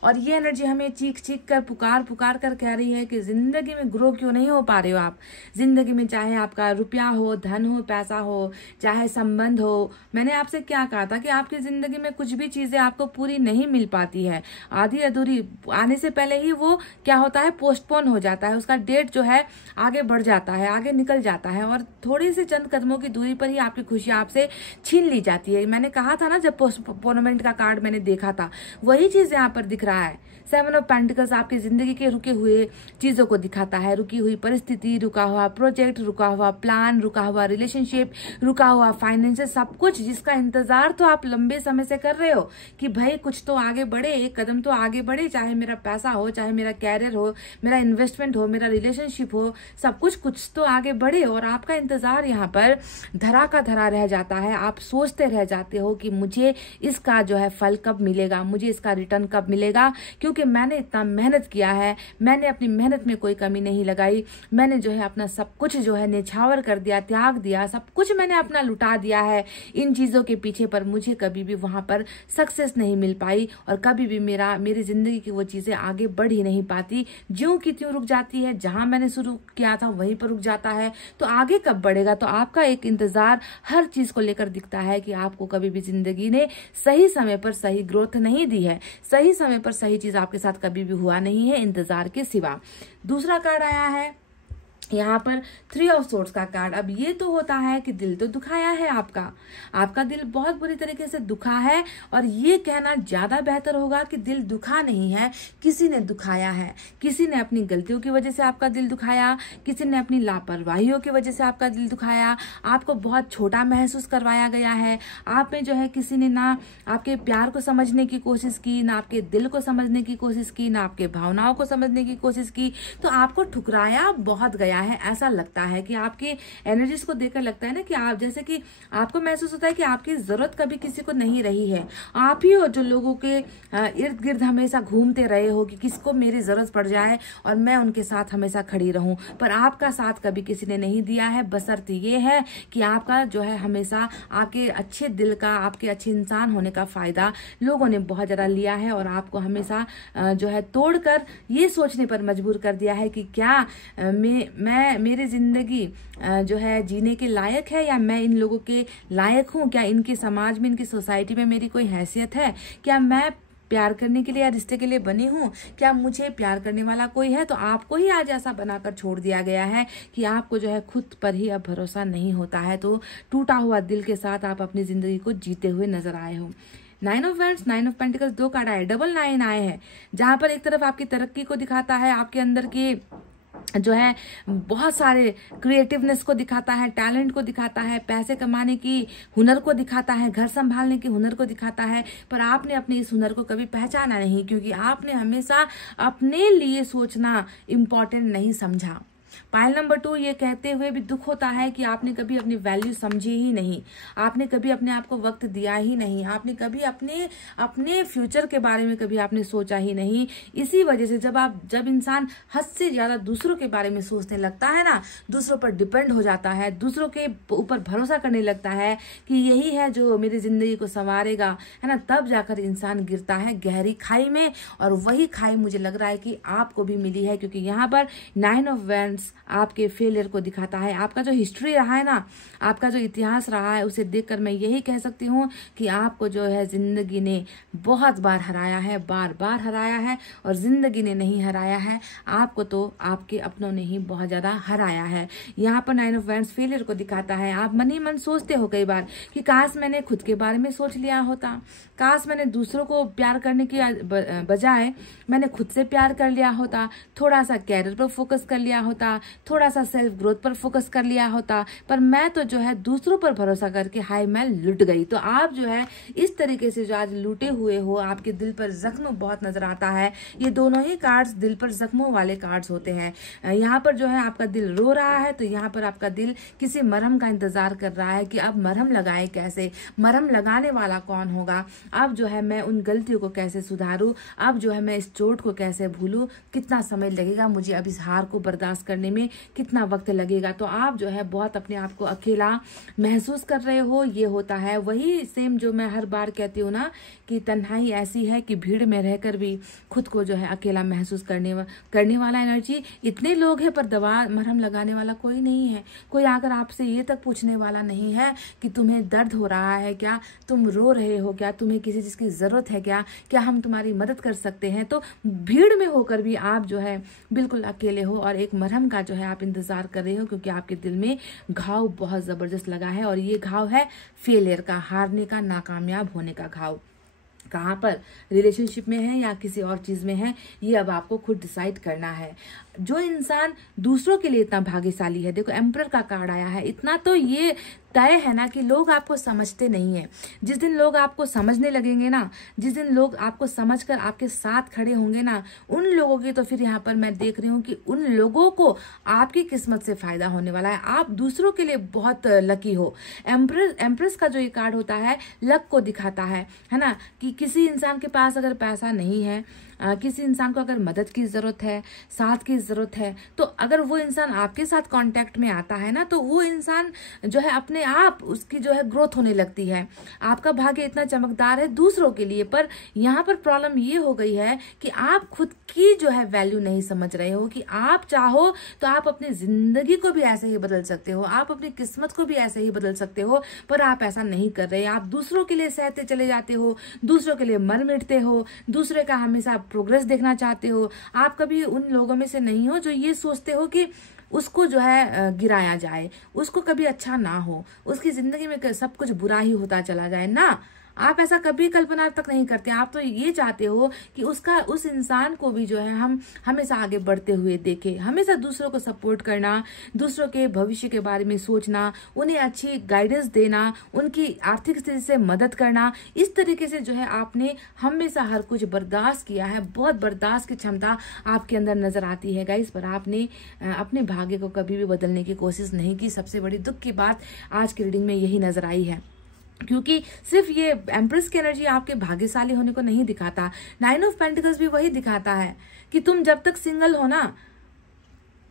और ये एनर्जी हमें चीख चीख कर पुकार कर कह रही है कि जिंदगी में ग्रो क्यों नहीं हो पा रहे हो आप। जिंदगी में चाहे आपका रुपया हो, धन हो, पैसा हो, चाहे संबंध हो, मैंने आपसे क्या कहा था कि आपकी जिंदगी में कुछ भी चीजें आपको पूरी नहीं मिल पाती है, आधी अधूरी आने से पहले ही वो क्या होता है, पोस्टपोन हो जाता है, उसका डेट जो है आगे बढ़ जाता है, आगे निकल जाता है और थोड़ी सी चंद कदमों की दूरी पर ही आपकी खुशियां आपसे छीन ली जाती है। मैंने कहा था ना, जब पोस्टपोनमेंट का कार्ड मैंने देखा था, वही चीज यहाँ पर दिख रहा है। 7 ऑफ पेंटिकल्स आपकी जिंदगी के रुके हुए चीजों को दिखाता है, रुकी हुई परिस्थिति, रुका हुआ प्रोजेक्ट, रुका हुआ प्लान, रुका हुआ रिलेशनशिप, रुका हुआ फाइनेंस, सब कुछ जिसका इंतजार तो आप लंबे समय से कर रहे हो कि भाई कुछ तो आगे बढ़े, एक कदम तो आगे बढ़े, चाहे मेरा पैसा हो, चाहे मेरा कैरियर हो, मेरा इन्वेस्टमेंट हो, मेरा रिलेशनशिप हो, सब कुछ तो आगे बढ़े और आपका इंतजार यहाँ पर धरा का धरा रह जाता है। आप सोचते रह जाते हो कि मुझे इसका जो है फल कब मिलेगा, मुझे इसका रिटर्न कब मिलेगा, क्योंकि मैंने इतना मेहनत किया है, मैंने अपनी मेहनत में कोई कमी नहीं लगाई, मैंने जो है अपना सब कुछ जो है निछावर कर दिया, त्याग दिया, सब कुछ मैंने अपना लुटा दिया है इन चीजों के पीछे, पर मुझे कभी भी वहां पर सक्सेस नहीं मिल पाई और कभी भी मेरी जिंदगी की वो चीजें आगे बढ़ ही नहीं पाती, ज्यों की त्यों रुक जाती है। जहां मैंने शुरू किया था वहीं पर रुक जाता है, तो आगे कब बढ़ेगा। तो आपका एक इंतजार हर चीज को लेकर दिखता है कि आपको कभी भी जिंदगी ने सही समय पर सही ग्रोथ नहीं दी है, सही समय पर सही चीज आपके साथ कभी भी हुआ नहीं है इंतजार के सिवा। दूसरा कार्ड आया है यहाँ पर 3 ऑफ सोर्ड्स का कार्ड। अब ये तो होता है कि दिल तो दुखाया है आपका दिल बहुत बुरी तरीके से दुखा है, और ये कहना ज्यादा बेहतर होगा कि दिल दुखा नहीं है, किसी ने दुखाया है, किसी ने अपनी गलतियों की वजह से आपका दिल दुखाया, किसी ने अपनी लापरवाहियों की वजह से आपका दिल दुखाया, आपको बहुत छोटा महसूस करवाया गया है। आप में जो है किसी ने ना आपके प्यार को समझने की कोशिश की, ना आपके दिल को समझने की कोशिश की, ना आपके भावनाओं को समझने की कोशिश की, तो आपको ठुकराया बहुत गया है। ऐसा लगता है कि आपकी एनर्जीज को देखकर लगता है ना कि आप जैसे कि आपको महसूस होता है कि आपकी जरूरत कभी किसी को नहीं रही है, आप ही हो जो लोगों के इर्द गिर्द हमेशा घूमते रहे हो कि किसको मेरी जरूरत पड़ जाए और मैं उनके साथ हमेशा खड़ी रहूं, पर आपका साथ कभी किसी ने नहीं दिया है। बशर्ते ये है कि आपका जो है हमेशा आपके अच्छे दिल का, आपके अच्छे इंसान होने का फायदा लोगों ने बहुत ज्यादा लिया है और आपको हमेशा जो है तोड़कर ये सोचने पर मजबूर कर दिया है कि क्या मेरी जिंदगी जो है जीने के लायक है, या मैं इन लोगों के लायक हूँ, क्या इनके समाज में, इनकी सोसाइटी में मेरी कोई हैसियत है, क्या मैं प्यार करने के लिए या रिश्ते के लिए बनी हूँ, क्या मुझे प्यार करने वाला कोई है। तो आपको ही आज ऐसा बनाकर छोड़ दिया गया है कि आपको जो है खुद पर ही अब भरोसा नहीं होता है, तो टूटा हुआ दिल के साथ आप अपनी जिंदगी को जीते हुए नजर आए हो। 9 of wands, 9 of pentacles, 2 card आए, डबल 9 आए हैं, जहां पर एक तरफ आपकी तरक्की को दिखाता है, आपके अंदर की जो है बहुत सारे क्रिएटिवनेस को दिखाता है, टैलेंट को दिखाता है, पैसे कमाने की हुनर को दिखाता है, घर संभालने की हुनर को दिखाता है, पर आपने अपने इस हुनर को कभी पहचाना नहीं, क्योंकि आपने हमेशा अपने लिए सोचना इम्पोर्टेंट नहीं समझा। पायल नंबर 2, ये कहते हुए भी दुख होता है कि आपने कभी अपनी वैल्यू समझी ही नहीं, आपने कभी अपने आप को वक्त दिया ही नहीं, आपने कभी अपने फ्यूचर के बारे में कभी आपने सोचा ही नहीं। इसी वजह से जब इंसान हद से ज्यादा दूसरों के बारे में सोचने लगता है ना, दूसरों पर डिपेंड हो जाता है, दूसरों के ऊपर भरोसा करने लगता है कि यही है जो मेरी जिंदगी को संवारेगा, है ना, तब जाकर इंसान गिरता है गहरी खाई में। और वही खाई मुझे लग रहा है कि आपको भी मिली है, क्योंकि यहाँ पर 9 ऑफ वैंड्स आपके फेलियर को दिखाता है। आपका जो हिस्ट्री रहा है ना, आपका जो इतिहास रहा है, उसे देखकर मैं यही कह सकती हूँ कि आपको जो है जिंदगी ने बहुत बार हराया है, बार बार हराया है, और जिंदगी ने नहीं हराया है आपको, तो आपके अपनों ने ही बहुत ज्यादा हराया है। यहाँ पर 9 ऑफ वैंड्स फेलियर को दिखाता है। आप मन ही मन सोचते हो कई बार कि काश मैंने खुद के बारे में सोच लिया होता, काश मैंने दूसरों को प्यार करने की बजाय मैंने खुद से प्यार कर लिया होता, थोड़ा सा कैरियर पर फोकस कर लिया होता, थोड़ा सा सेल्फ ग्रोथ पर फोकस कर लिया होता, पर मैं तो जो है दूसरों पर भरोसा करके हाय मैं लुट गई। तो आप जो है इस तरीके से जो आज लूटे हुए हो, आपके दिल पर जख्म बहुत नजर आता है। ये दोनों ही कार्ड्स दिल पर जख्मों वाले कार्ड्स होते हैं। यहाँ पर जो है आपका दिल रो रहा है, तो यहाँ पर आपका दिल किसी मरहम का इंतजार कर रहा है कि अब मरहम लगाए कैसे, मरहम लगाने वाला कौन होगा, अब जो है मैं उन गलतियों को कैसे सुधारूं, अब जो है मैं इस चोट को कैसे भूलूं, कितना समय लगेगा मुझे अब इस हार को बर्दाश्त करने में, कितना वक्त लगेगा। तो आप जो है बहुत अपने आप को अकेला महसूस कर रहे हो। ये होता है वही सेम जो मैं हर बार कहती हूँ ना कि तन्हाई ऐसी है कि भीड़ में रहकर भी खुद को जो है अकेला महसूस करने वाला एनर्जी। इतने लोग हैं पर दवा मरहम लगाने वाला कोई नहीं है। कोई आकर आपसे ये तक पूछने वाला नहीं है कि तुम्हें दर्द हो रहा है क्या, तुम रो रहे हो क्या, तुम्हें किसी चीज की जरूरत है क्या हम तुम्हारी मदद कर सकते हैं। तो भीड़ में होकर भी आप जो है बिल्कुल अकेले हो और एक मरहम का जो है आप इंतजार कर रहे हो, क्योंकि आपके दिल में घाव बहुत जबरदस्त लगा है। और ये घाव है फेलियर का, हारने का, नाकामयाब होने का घाव। कहाँ पर, रिलेशनशिप में है या किसी और चीज में है, ये अब आपको खुद डिसाइड करना है। जो इंसान दूसरों के लिए इतना भाग्यशाली है, देखो एम्परर का कार्ड आया है, इतना तो ये तय है ना कि लोग आपको समझते नहीं है। जिस दिन लोग आपको समझने लगेंगे ना, जिस दिन लोग आपको समझकर आपके साथ खड़े होंगे ना, उन लोगों की तो फिर यहाँ पर मैं देख रही हूँ कि उन लोगों को आपकी किस्मत से फायदा होने वाला है। आप दूसरों के लिए बहुत लकी हो। एम्प्रेस का जो ये कार्ड होता है लक को दिखाता है ना, कि किसी इंसान के पास अगर पैसा नहीं है, किसी इंसान को अगर मदद की जरूरत है, साथ की जरूरत है, तो अगर वो इंसान आपके साथ कांटेक्ट में आता है ना, तो वो इंसान जो है अपने आप उसकी जो है ग्रोथ होने लगती है। आपका भाग्य इतना चमकदार है दूसरों के लिए, पर यहाँ पर प्रॉब्लम ये हो गई है कि आप खुद की जो है वैल्यू नहीं समझ रहे हो कि आप चाहो तो आप अपनी जिंदगी को भी ऐसे ही बदल सकते हो, आप अपनी किस्मत को भी ऐसे ही बदल सकते हो, पर आप ऐसा नहीं कर रहे। आप दूसरों के लिए सहते चले जाते हो, दूसरों के लिए मर मिटते हो, दूसरे का हमेशा प्रोग्रेस देखना चाहते हो। आप कभी उन लोगों में से नहीं हो जो ये सोचते हो कि उसको जो है गिराया जाए, उसको कभी अच्छा ना हो, उसकी जिंदगी में सब कुछ बुरा ही होता चला जाए ना। आप ऐसा कभी कल्पना तक नहीं करते। आप तो ये चाहते हो कि उस इंसान को भी जो है हम हमेशा आगे बढ़ते हुए देखें, हमेशा दूसरों को सपोर्ट करना, दूसरों के भविष्य के बारे में सोचना, उन्हें अच्छी गाइडेंस देना, उनकी आर्थिक स्थिति से मदद करना। इस तरीके से जो है आपने हमेशा हर कुछ बर्दाश्त किया है। बहुत बर्दाश्त की क्षमता आपके अंदर नजर आती है गाइस, पर आपने अपने भाग्य को कभी भी बदलने की कोशिश नहीं की। सबसे बड़ी दुख की बात आज की रीडिंग में यही नजर आई है, क्योंकि सिर्फ ये एम्प्रेस की एनर्जी आपके भाग्यशाली होने को नहीं दिखाता, 9 ऑफ पेंटिकल्स भी वही दिखाता है कि तुम जब तक सिंगल हो ना,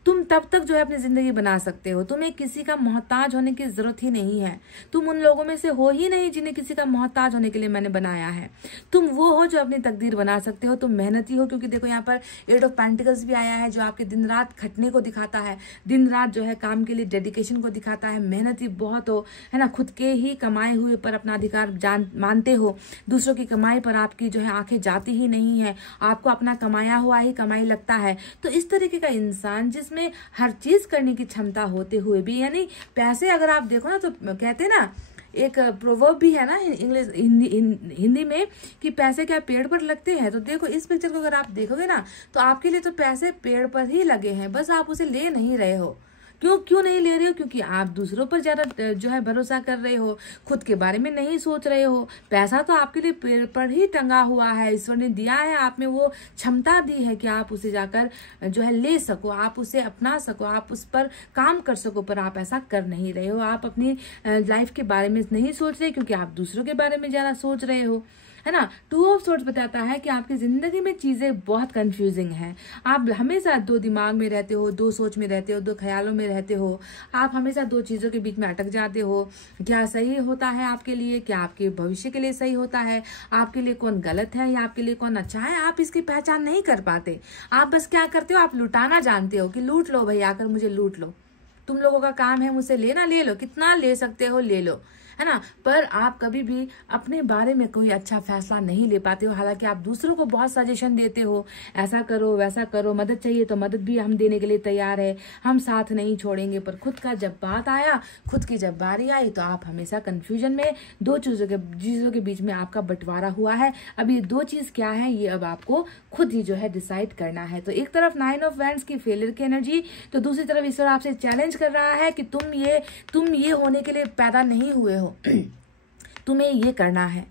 तुम तब तक जो है अपनी जिंदगी बना सकते हो। तुम्हें किसी का मोहताज होने की जरूरत ही नहीं है। तुम उन लोगों में से हो ही नहीं जिन्हें किसी का मोहताज होने के लिए मैंने बनाया है। तुम वो हो जो अपनी तकदीर बना सकते हो। तुम मेहनती हो, क्योंकि देखो यहाँ पर 8 ऑफ पेंटिकल्स भी आया है जो आपके दिन रात खटने को दिखाता है, दिन रात जो है काम के लिए डेडिकेशन को दिखाता है। मेहनती बहुत हो, है ना, खुद के ही कमाए हुए पर अपना अधिकार मानते हो, दूसरों की कमाई पर आपकी जो है आंखें जाती ही नहीं है, आपको अपना कमाया हुआ ही कमाई लगता है। तो इस तरीके का इंसान जिसमें हर चीज करने की क्षमता होते हुए भी, यानी पैसे अगर आप देखो ना, तो कहते हैं ना, एक प्रोवर्ब भी है ना इंग्लिश हिंदी में कि पैसे क्या पेड़ पर लगते हैं। तो देखो इस पिक्चर को अगर आप देखोगे ना, तो आपके लिए तो पैसे पेड़ पर ही लगे हैं, बस आप उसे ले नहीं रहे हो। क्यों नहीं ले रहे हो? क्योंकि आप दूसरों पर ज्यादा जो है भरोसा कर रहे हो, खुद के बारे में नहीं सोच रहे हो। पैसा तो आपके लिए पेड़ पर ही टंगा हुआ है, ईश्वर ने दिया है, आप में वो क्षमता दी है कि आप उसे जाकर जो है ले सको, आप उसे अपना सको, आप उस पर काम कर सको, पर आप ऐसा कर नहीं रहे हो। आप अपनी लाइफ के बारे में नहीं सोच रहे क्योंकि आप दूसरों के बारे में ज्यादा सोच रहे हो, है ना। 2 ऑफ सोर्ड्स बताता है कि आपकी जिंदगी में चीजें बहुत कंफ्यूजिंग हैं। आप हमेशा 2 दिमाग में रहते हो, 2 सोच में रहते हो, 2 ख्यालों में रहते हो। आप हमेशा 2 चीजों के बीच में अटक जाते हो। क्या सही होता है आपके लिए, क्या आपके भविष्य के लिए सही होता है, आपके लिए कौन गलत है या आपके लिए कौन अच्छा है, आप इसकी पहचान नहीं कर पाते। आप बस क्या करते हो, आप लुटाना जानते हो कि लूट लो भाई, आकर मुझे लूट लो, तुम लोगों का काम है मुझसे लेना, ले लो, कितना ले सकते हो ले लो, है ना। पर आप कभी भी अपने बारे में कोई अच्छा फैसला नहीं ले पाते हो। हालांकि आप दूसरों को बहुत सजेशन देते हो, ऐसा करो वैसा करो, मदद चाहिए तो मदद भी हम देने के लिए तैयार है, हम साथ नहीं छोड़ेंगे। पर खुद का जब बात आया, खुद की जब बारी आई, तो आप हमेशा कंफ्यूजन में 2 चीजों के बीच में आपका बंटवारा हुआ है। अब ये 2 चीज क्या है, ये अब आपको खुद ही जो है डिसाइड करना है। तो एक तरफ 9 ऑफ वैंड्स की फेलियर की एनर्जी, तो दूसरी तरफ ईश्वर आपसे चैलेंज कर रहा है कि तुम ये होने के लिए पैदा नहीं हुए हो, तुम्हें ये करना है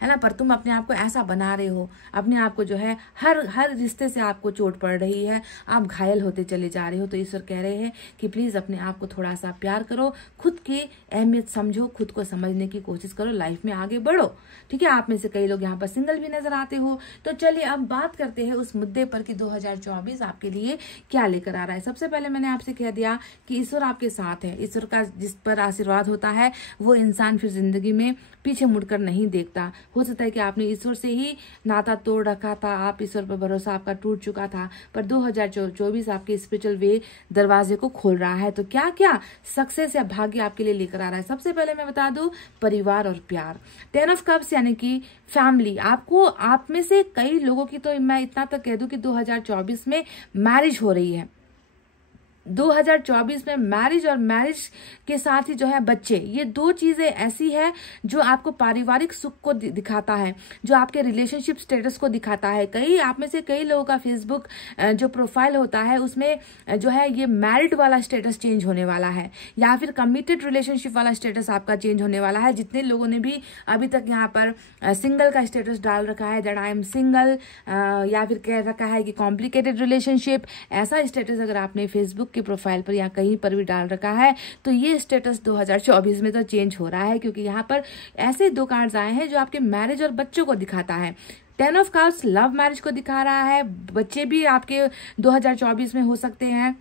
ना। पर तुम अपने आप को ऐसा बना रहे हो, अपने आप को जो है हर रिश्ते से आपको चोट पड़ रही है, आप घायल होते चले जा रहे हो। तो ईश्वर कह रहे हैं कि प्लीज अपने आप को थोड़ा सा प्यार करो, खुद की अहमियत समझो, खुद को समझने की कोशिश करो, लाइफ में आगे बढ़ो। ठीक है, आप में से कई लोग यहाँ पर सिंगल भी नजर आते हो। तो चलिए अब बात करते हैं उस मुद्दे पर कि 2024 आपके लिए क्या लेकर आ रहा है। सबसे पहले मैंने आपसे कह दिया कि ईश्वर आपके साथ है। ईश्वर का जिस पर आशीर्वाद होता है वो इंसान फिर जिंदगी में पीछे मुड़कर नहीं देखता। हो सकता है कि आपने ईश्वर से ही नाता तोड़ रखा था, आप ईश्वर पर भरोसा आपका टूट चुका था, पर 2024 आपके स्पिरिचुअल वे दरवाजे को खोल रहा है। तो क्या क्या सक्सेस या भाग्य आपके लिए लेकर आ रहा है। सबसे पहले मैं बता दूं, परिवार और प्यार। 10 ऑफ कप्स यानी कि फैमिली। आप में से कई लोगों की, तो मैं इतना तक कह दूं कि 2024 में मैरिज हो रही है। 2024 में मैरिज और मैरिज के साथ ही जो है बच्चे, ये 2 चीजें ऐसी है जो आपको पारिवारिक सुख को दिखाता है, जो आपके रिलेशनशिप स्टेटस को दिखाता है। आप में से कई लोगों का फेसबुक जो प्रोफाइल होता है उसमें जो है ये मैरिड वाला स्टेटस चेंज होने वाला है, या फिर कमिटेड रिलेशनशिप वाला स्टेटस आपका चेंज होने वाला है। जितने लोगों ने भी अभी तक यहाँ पर सिंगल का स्टेटस डाल रखा है, दैट आई एम सिंगल, या फिर कह रखा है कि कॉम्प्लिकेटेड रिलेशनशिप, ऐसा स्टेटस अगर आपने फेसबुक की प्रोफाइल पर या कहीं पर भी डाल रखा है, तो ये स्टेटस 2024 में तो चेंज हो रहा है, क्योंकि यहाँ पर ऐसे 2 कार्ड्स आए हैं जो आपके मैरिज और बच्चों को दिखाता है। 10 ऑफ कप्स लव मैरिज को दिखा रहा है। बच्चे भी आपके 2024 में हो सकते हैं।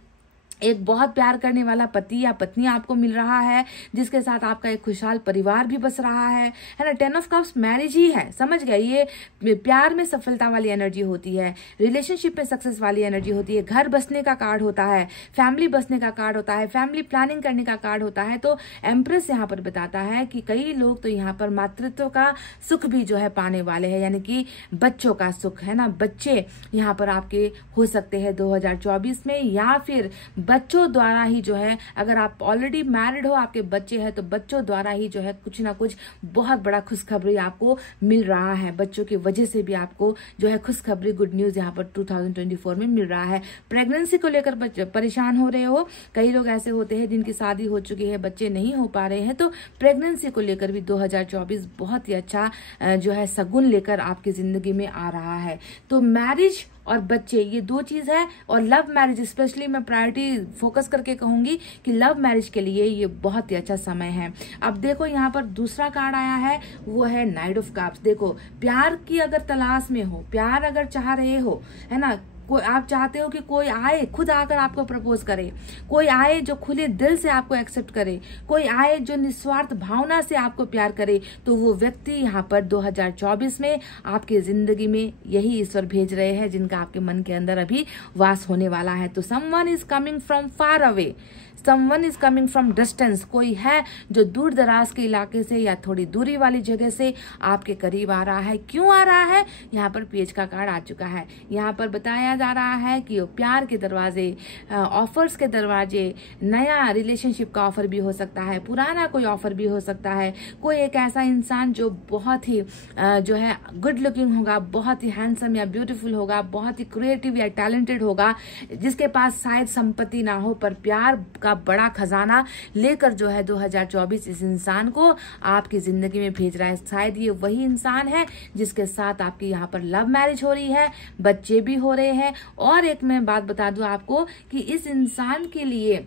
एक बहुत प्यार करने वाला पति या पत्नी आपको मिल रहा है, जिसके साथ आपका एक खुशहाल परिवार भी बस रहा है ना। 10 ऑफ कप्स मैरिज ही है, समझ गए। ये प्यार में सफलता वाली एनर्जी होती है, रिलेशनशिप में सक्सेस वाली एनर्जी होती है, घर बसने का कार्ड होता है, फैमिली बसने का कार्ड होता है, फैमिली प्लानिंग करने का कार्ड होता है। तो एम्प्रेस यहाँ पर बताता है कि कई लोग तो यहाँ पर मातृत्व का सुख भी जो है पाने वाले हैं, यानी कि बच्चों का सुख, है ना। बच्चे यहाँ पर आपके हो सकते हैं 2024 में, या फिर बच्चों द्वारा ही जो है, अगर आप ऑलरेडी मैरिड हो, आपके बच्चे हैं, तो बच्चों द्वारा ही जो है कुछ ना कुछ बहुत बड़ा खुशखबरी आपको मिल रहा है। बच्चों की वजह से भी आपको जो है खुशखबरी, गुड न्यूज यहाँ पर 2024 में मिल रहा है। प्रेगनेंसी को लेकर परेशान हो रहे हो, कई लोग ऐसे होते हैं जिनकी शादी हो चुकी है, बच्चे नहीं हो पा रहे हैं, तो प्रेगनेंसी को लेकर भी 2024 बहुत ही अच्छा जो है सगुन लेकर आपकी जिंदगी में आ रहा है। तो मैरिज और बच्चे, ये 2 चीज है। और लव मैरिज स्पेशली मैं प्रायोरिटी फोकस करके कहूंगी कि लव मैरिज के लिए ये बहुत ही अच्छा समय है। अब देखो यहाँ पर दूसरा कार्ड आया है, वो है नाइट ऑफ कप्स। देखो, प्यार की अगर तलाश में हो, प्यार अगर चाह रहे हो, है ना, कोई आप चाहते हो कि कोई आए खुद आकर आपको प्रपोज करे, कोई आए जो खुले दिल से आपको एक्सेप्ट करे, कोई आए जो निस्वार्थ भावना से आपको प्यार करे, तो वो व्यक्ति यहाँ पर 2024 में आपके जिंदगी में यही ईश्वर भेज रहे हैं, जिनका आपके मन के अंदर अभी वास होने वाला है। तो someone is coming from far away, someone is coming from distance. कोई है जो दूर दराज के इलाके से या थोड़ी दूरी वाली जगह से आपके करीब आ रहा है। क्यों आ रहा है? यहाँ पर पेज का कार्ड आ चुका है। यहाँ पर बताया बताया जा रहा है कि प्यार के दरवाजे, ऑफर्स के दरवाजे, नया रिलेशनशिप का ऑफर भी हो सकता है, पुराना कोई ऑफर भी हो सकता है, कोई एक ऐसा इंसान जो बहुत ही जो है गुड लुकिंग होगा, बहुत ही हैंडसम या ब्यूटीफुल होगा, बहुत ही क्रिएटिव या टैलेंटेड होगा, जिसके पास शायद संपत्ति ना हो पर प्यार का बड़ा खजाना लेकर जो है 2024 इस इंसान को आपकी जिंदगी में भेज रहा है। शायद ये वही इंसान है जिसके साथ आपकी यहाँ पर लव मैरिज हो रही है, बच्चे भी हो रहे हैं। और एक मैं बात बता दूं आपको कि इस इंसान के लिए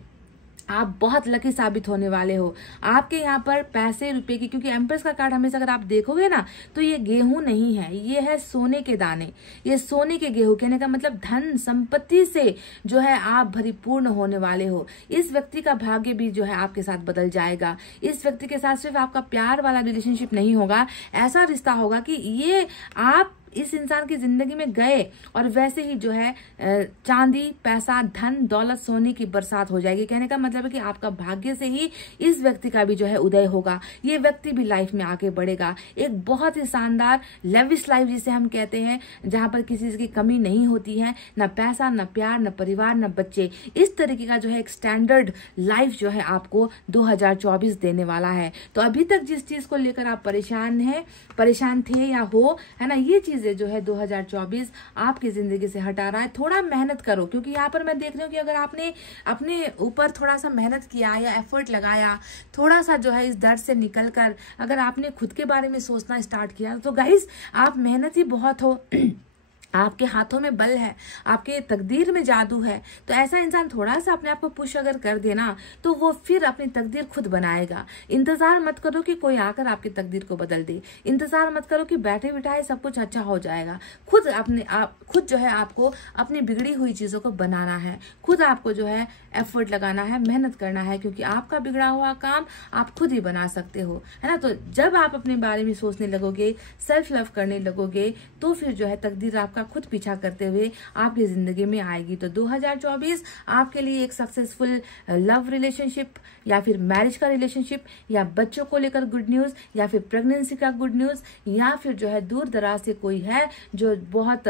आप बहुत लकी साबित होने वाले हो। आपके यहाँ पर पैसे रुपए की, क्योंकि एम्प्रेस का कार्ड हमेशा अगर आप देखोगे ना तो ये गेहूं नहीं है, ये है सोने के दाने, ये सोने के गेहूं। कहने का मतलब धन संपत्ति से जो है आप भरिपूर्ण होने वाले हो। इस व्यक्ति का भाग्य भी जो है आपके साथ बदल जाएगा। इस व्यक्ति के साथ सिर्फ आपका प्यार वाला रिलेशनशिप नहीं होगा, ऐसा रिश्ता होगा कि ये आप इस इंसान की जिंदगी में गए और वैसे ही जो है चांदी, पैसा, धन, दौलत, सोने की बरसात हो जाएगी। कहने का मतलब है कि आपका भाग्य से ही इस व्यक्ति का भी जो है उदय होगा। ये व्यक्ति भी लाइफ में आगे बढ़ेगा। एक बहुत ही शानदार लेविश लाइफ जिसे हम कहते हैं, जहां पर किसी की कमी नहीं होती है, न पैसा, न प्यार, न परिवार, न बच्चे। इस तरीके का जो है एक स्टैंडर्ड लाइफ जो है आपको 2024 देने वाला है। तो अभी तक जिस चीज को लेकर आप परेशान थे या हो, है ना, ये चीजें जो है 2024 आपकी जिंदगी से हटा रहा है। थोड़ा मेहनत करो, क्योंकि यहाँ पर मैं देख रही हूँ कि अगर आपने अपने ऊपर थोड़ा सा मेहनत किया या एफर्ट लगाया, थोड़ा सा जो है इस दर्द से निकलकर अगर आपने खुद के बारे में सोचना स्टार्ट किया, तो गाइस आप मेहनती बहुत हो, आपके हाथों में बल है, आपके तकदीर में जादू है। तो ऐसा इंसान थोड़ा सा अपने आप को पुश अगर कर देना तो वो फिर अपनी तकदीर खुद बनाएगा। इंतजार मत करो कि कोई आकर आपकी तकदीर को बदल दे। इंतजार मत करो कि बैठे बिठाए सब कुछ अच्छा हो जाएगा। खुद जो है आपको अपनी बिगड़ी हुई चीजों को बनाना है। खुद आपको जो है एफर्ट लगाना है, मेहनत करना है, क्योंकि आपका बिगड़ा हुआ काम आप खुद ही बना सकते हो, है ना। तो जब आप अपने बारे में सोचने लगोगे, सेल्फ लव करने लगोगे, तो फिर जो है तकदीर आपका खुद पीछा करते हुए आपकी जिंदगी में आएगी। तो 2024 आपके लिए एक सक्सेसफुल लव रिलेशनशिप या फिर मैरिज का रिलेशनशिप या बच्चों को लेकर गुड न्यूज या फिर प्रेगनेंसी का गुड न्यूज या फिर जो है दूर दराज से कोई है जो बहुत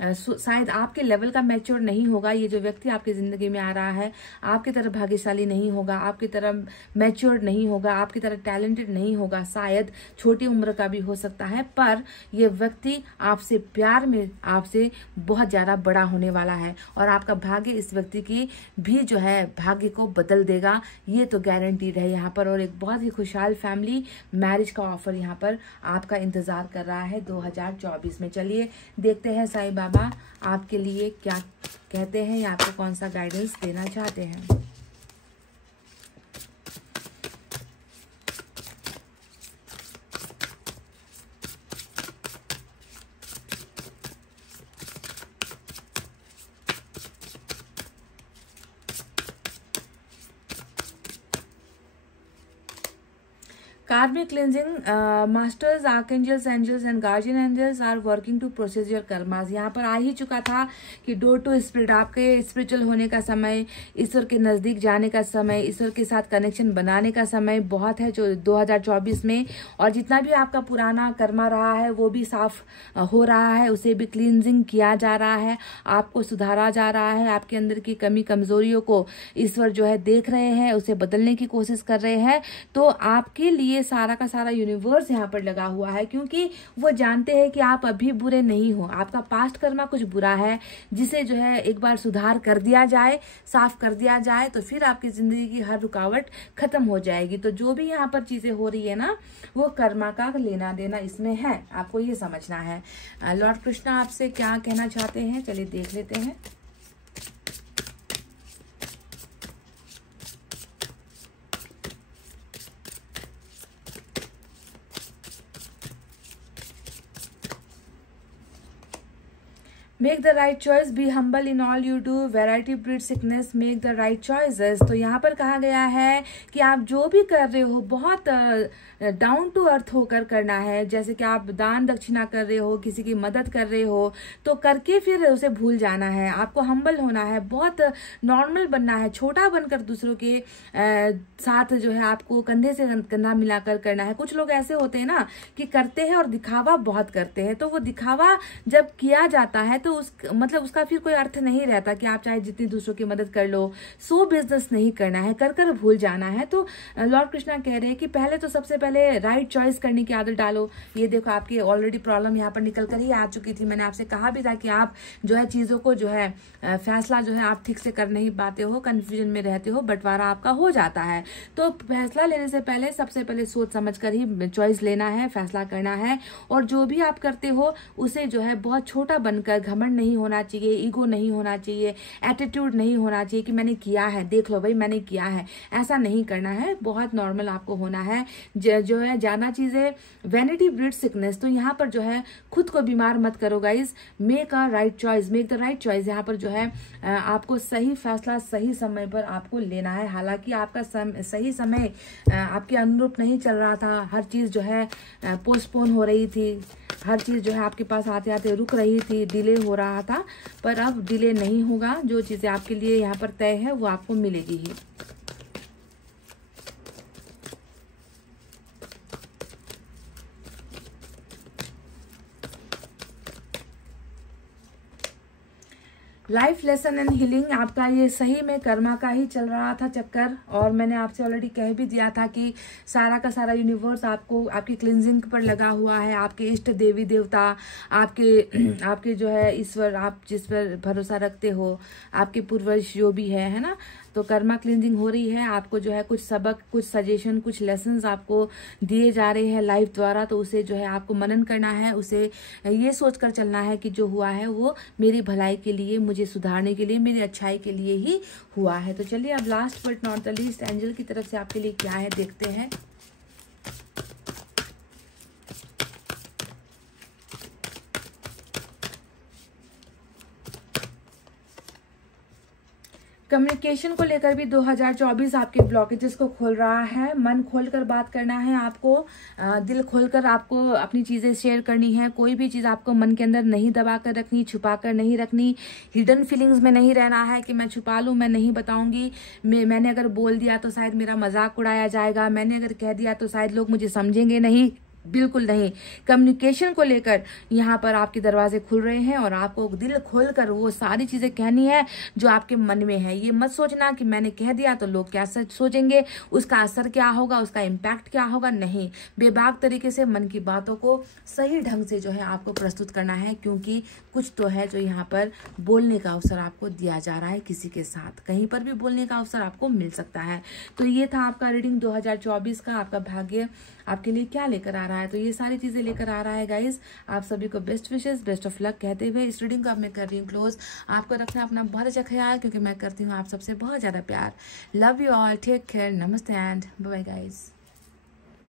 शायद आपके लेवल का मैच्योर नहीं होगा। ये जो व्यक्ति आपकी जिंदगी में आ रहा है आपकी तरह भाग्यशाली नहीं होगा, आपकी तरह मैच्योर नहीं होगा, आपकी तरह टैलेंटेड नहीं होगा, शायद छोटी उम्र का भी हो सकता है, पर ये व्यक्ति आपसे प्यार में आपसे बहुत ज्यादा बड़ा होने वाला है और आपका भाग्य इस व्यक्ति की भी जो है भाग्य को बदल देगा। ये तो गारंटीड है यहाँ पर। और एक बहुत ही खुशहाल फैमिली मैरिज का ऑफर यहाँ पर आपका इंतजार कर रहा है 2024 में। चलिए देखते हैं साईं बाबा आपके लिए क्या कहते हैं या आपको कौन सा गाइडेंस देना चाहते हैं। Karmic cleansing, masters, archangels, angels and guardian angels are working to process your karmas। यहाँ पर आ ही चुका था कि डोर टू स्पिरिट, आपके स्पिरिचुअल होने का समय, ईश्वर के नजदीक जाने का समय, ईश्वर के साथ कनेक्शन बनाने का समय बहुत है जो 2024 में। और जितना भी आपका पुराना कर्मा रहा है वो भी साफ हो रहा है, उसे भी क्लींजिंग किया जा रहा है, आपको सुधारा जा रहा है। आपके अंदर की कमी कमजोरियों को ईश्वर जो है देख रहे हैं, उसे बदलने की कोशिश कर रहे हैं। तो आपके लिए सारा का सारा यूनिवर्स यहाँ पर लगा हुआ है, क्योंकि वो जानते हैं कि आप अभी बुरे नहीं हो। आपका पास्ट कर्मा कुछ बुरा है जिसे जो है एक बार सुधार कर दिया जाए, साफ कर दिया जाए, तो फिर आपकी जिंदगी की हर रुकावट खत्म हो जाएगी। तो जो भी यहाँ पर चीजें हो रही है ना, वो कर्मा का लेना देना इसमें है, आपको ये समझना है। लॉर्ड कृष्णा आपसे क्या कहना चाहते हैं, चलिए देख लेते हैं। Make the right choice, be humble in all you do, variety breed sickness, make the right choices. तो यहाँ पर कहा गया है कि आप जो भी कर रहे हो बहुत डाउन टू अर्थ होकर करना है। जैसे कि आप दान दक्षिणा कर रहे हो, किसी की मदद कर रहे हो, तो करके फिर उसे भूल जाना है। आपको हम्बल होना है, बहुत नॉर्मल बनना है, छोटा बनकर दूसरों के साथ जो है आपको कंधे से कंधा मिलाकर करना है। कुछ लोग ऐसे होते हैं ना कि करते हैं और दिखावा बहुत करते हैं, तो वो दिखावा जब किया जाता है तो उसका फिर कोई अर्थ नहीं रहता कि आप चाहे जितनी दूसरों की मदद कर लो। सो बिजनेस नहीं करना है, कर कर भूल जाना है। तो लॉर्ड कृष्णा कह रहे हैं कि पहले तो सबसे पहले राइट चॉइस करने की आदत डालो। ये देखो आपकी ऑलरेडी प्रॉब्लम यहाँ पर निकल कर ही आ चुकी थी। मैंने आपसे कहा भी था कि आप जो है चीजों को जो है फैसला जो है आप ठीक से कर नहीं पाते हो, कंफ्यूजन में रहते हो, बंटवारा आपका हो जाता है। तो फैसला लेने से पहले सबसे पहले सोच समझ कर ही चॉइस लेना है, फैसला करना है। और जो भी आप करते हो उसे जो है बहुत छोटा बनकर, घमंड नहीं होना चाहिए, ईगो नहीं होना चाहिए, एटीट्यूड नहीं होना चाहिए कि मैंने किया है, देख लो भाई मैंने किया है, ऐसा नहीं करना है। बहुत नॉर्मल आपको होना है। जो है ज्यादा चीजें वैनिटी ब्रीड सिकनेस, तो यहाँ पर जो है खुद को बीमार मत करो guys. Make a right choice, make the right choice. यहाँ पर जो है आपको सही फैसला सही समय पर आपको लेना है। हालांकि आपका सही समय आपके अनुरूप नहीं चल रहा था, हर चीज जो है पोस्टपोन हो रही थी, हर चीज जो है आपके पास आते आते रुक रही थी, डिले हो रहा था, पर अब डिले नहीं होगा। जो चीजें आपके लिए यहाँ पर तय है वो आपको मिलेगी ही। लाइफ लेसन एंड हीलिंग, आपका ये सही में कर्मा का ही चल रहा था चक्कर। और मैंने आपसे ऑलरेडी कह भी दिया था कि सारा का सारा यूनिवर्स आपको आपकी क्लिनजिंग पर लगा हुआ है। आपके इष्ट देवी देवता, आपके जो है ईश्वर, आप जिस पर भरोसा रखते हो, आपके पूर्वज जो भी है ना, तो कर्मा क्लिनजिंग हो रही है। आपको जो है कुछ सबक, कुछ सजेशन, कुछ लेसन्स आपको दिए जा रहे हैं लाइफ द्वारा, तो उसे जो है आपको मनन करना है। उसे ये सोचकर चलना है कि जो हुआ है वो मेरी भलाई के लिए, मुझे सुधारने के लिए, मेरी अच्छाई के लिए ही हुआ है। तो चलिए अब last but not the least, angel की तरफ से आपके लिए क्या है देखते हैं। कम्युनिकेशन को लेकर भी 2024 आपके ब्लॉकेजेस को खोल रहा है। मन खोलकर बात करना है आपको, दिल खोलकर आपको अपनी चीजें शेयर करनी है। कोई भी चीज आपको मन के अंदर नहीं दबा कर रखनी, छुपा कर नहीं रखनी, हिडन फीलिंग्स में नहीं रहना है कि मैं छुपा लूं, मैं नहीं बताऊंगी, मैंने अगर बोल दिया तो शायद मेरा मजाक उड़ाया जाएगा, मैंने अगर कह दिया तो शायद लोग मुझे समझेंगे नहीं। बिल्कुल नहीं। कम्युनिकेशन को लेकर यहाँ पर आपके दरवाजे खुल रहे हैं और आपको दिल खोलकर वो सारी चीजें कहनी है जो आपके मन में है। ये मत सोचना कि मैंने कह दिया तो लोग क्या सोचेंगे, उसका असर क्या होगा, उसका इम्पैक्ट क्या होगा। नहीं, बेबाक तरीके से मन की बातों को सही ढंग से जो है आपको प्रस्तुत करना है, क्योंकि कुछ तो है जो यहाँ पर बोलने का अवसर आपको दिया जा रहा है। किसी के साथ कहीं पर भी बोलने का अवसर आपको मिल सकता है। तो ये था आपका रीडिंग 2024 का। आपका भाग्य आपके लिए क्या लेकर आ रहा है, तो ये सारी चीजें लेकर आ रहा है गाइज। आप सभी को best wishes, best of luck कहते हुए इस रीडिंग को अब मैं कर रही हूँ क्लोज। आपको रखना अपना बहुत अच्छा ख्याल, क्योंकि मैं करती हूँ आप सबसे बहुत ज्यादा प्यार। Love you all, take care, नमस्ते एंड बाय बाय गाइज।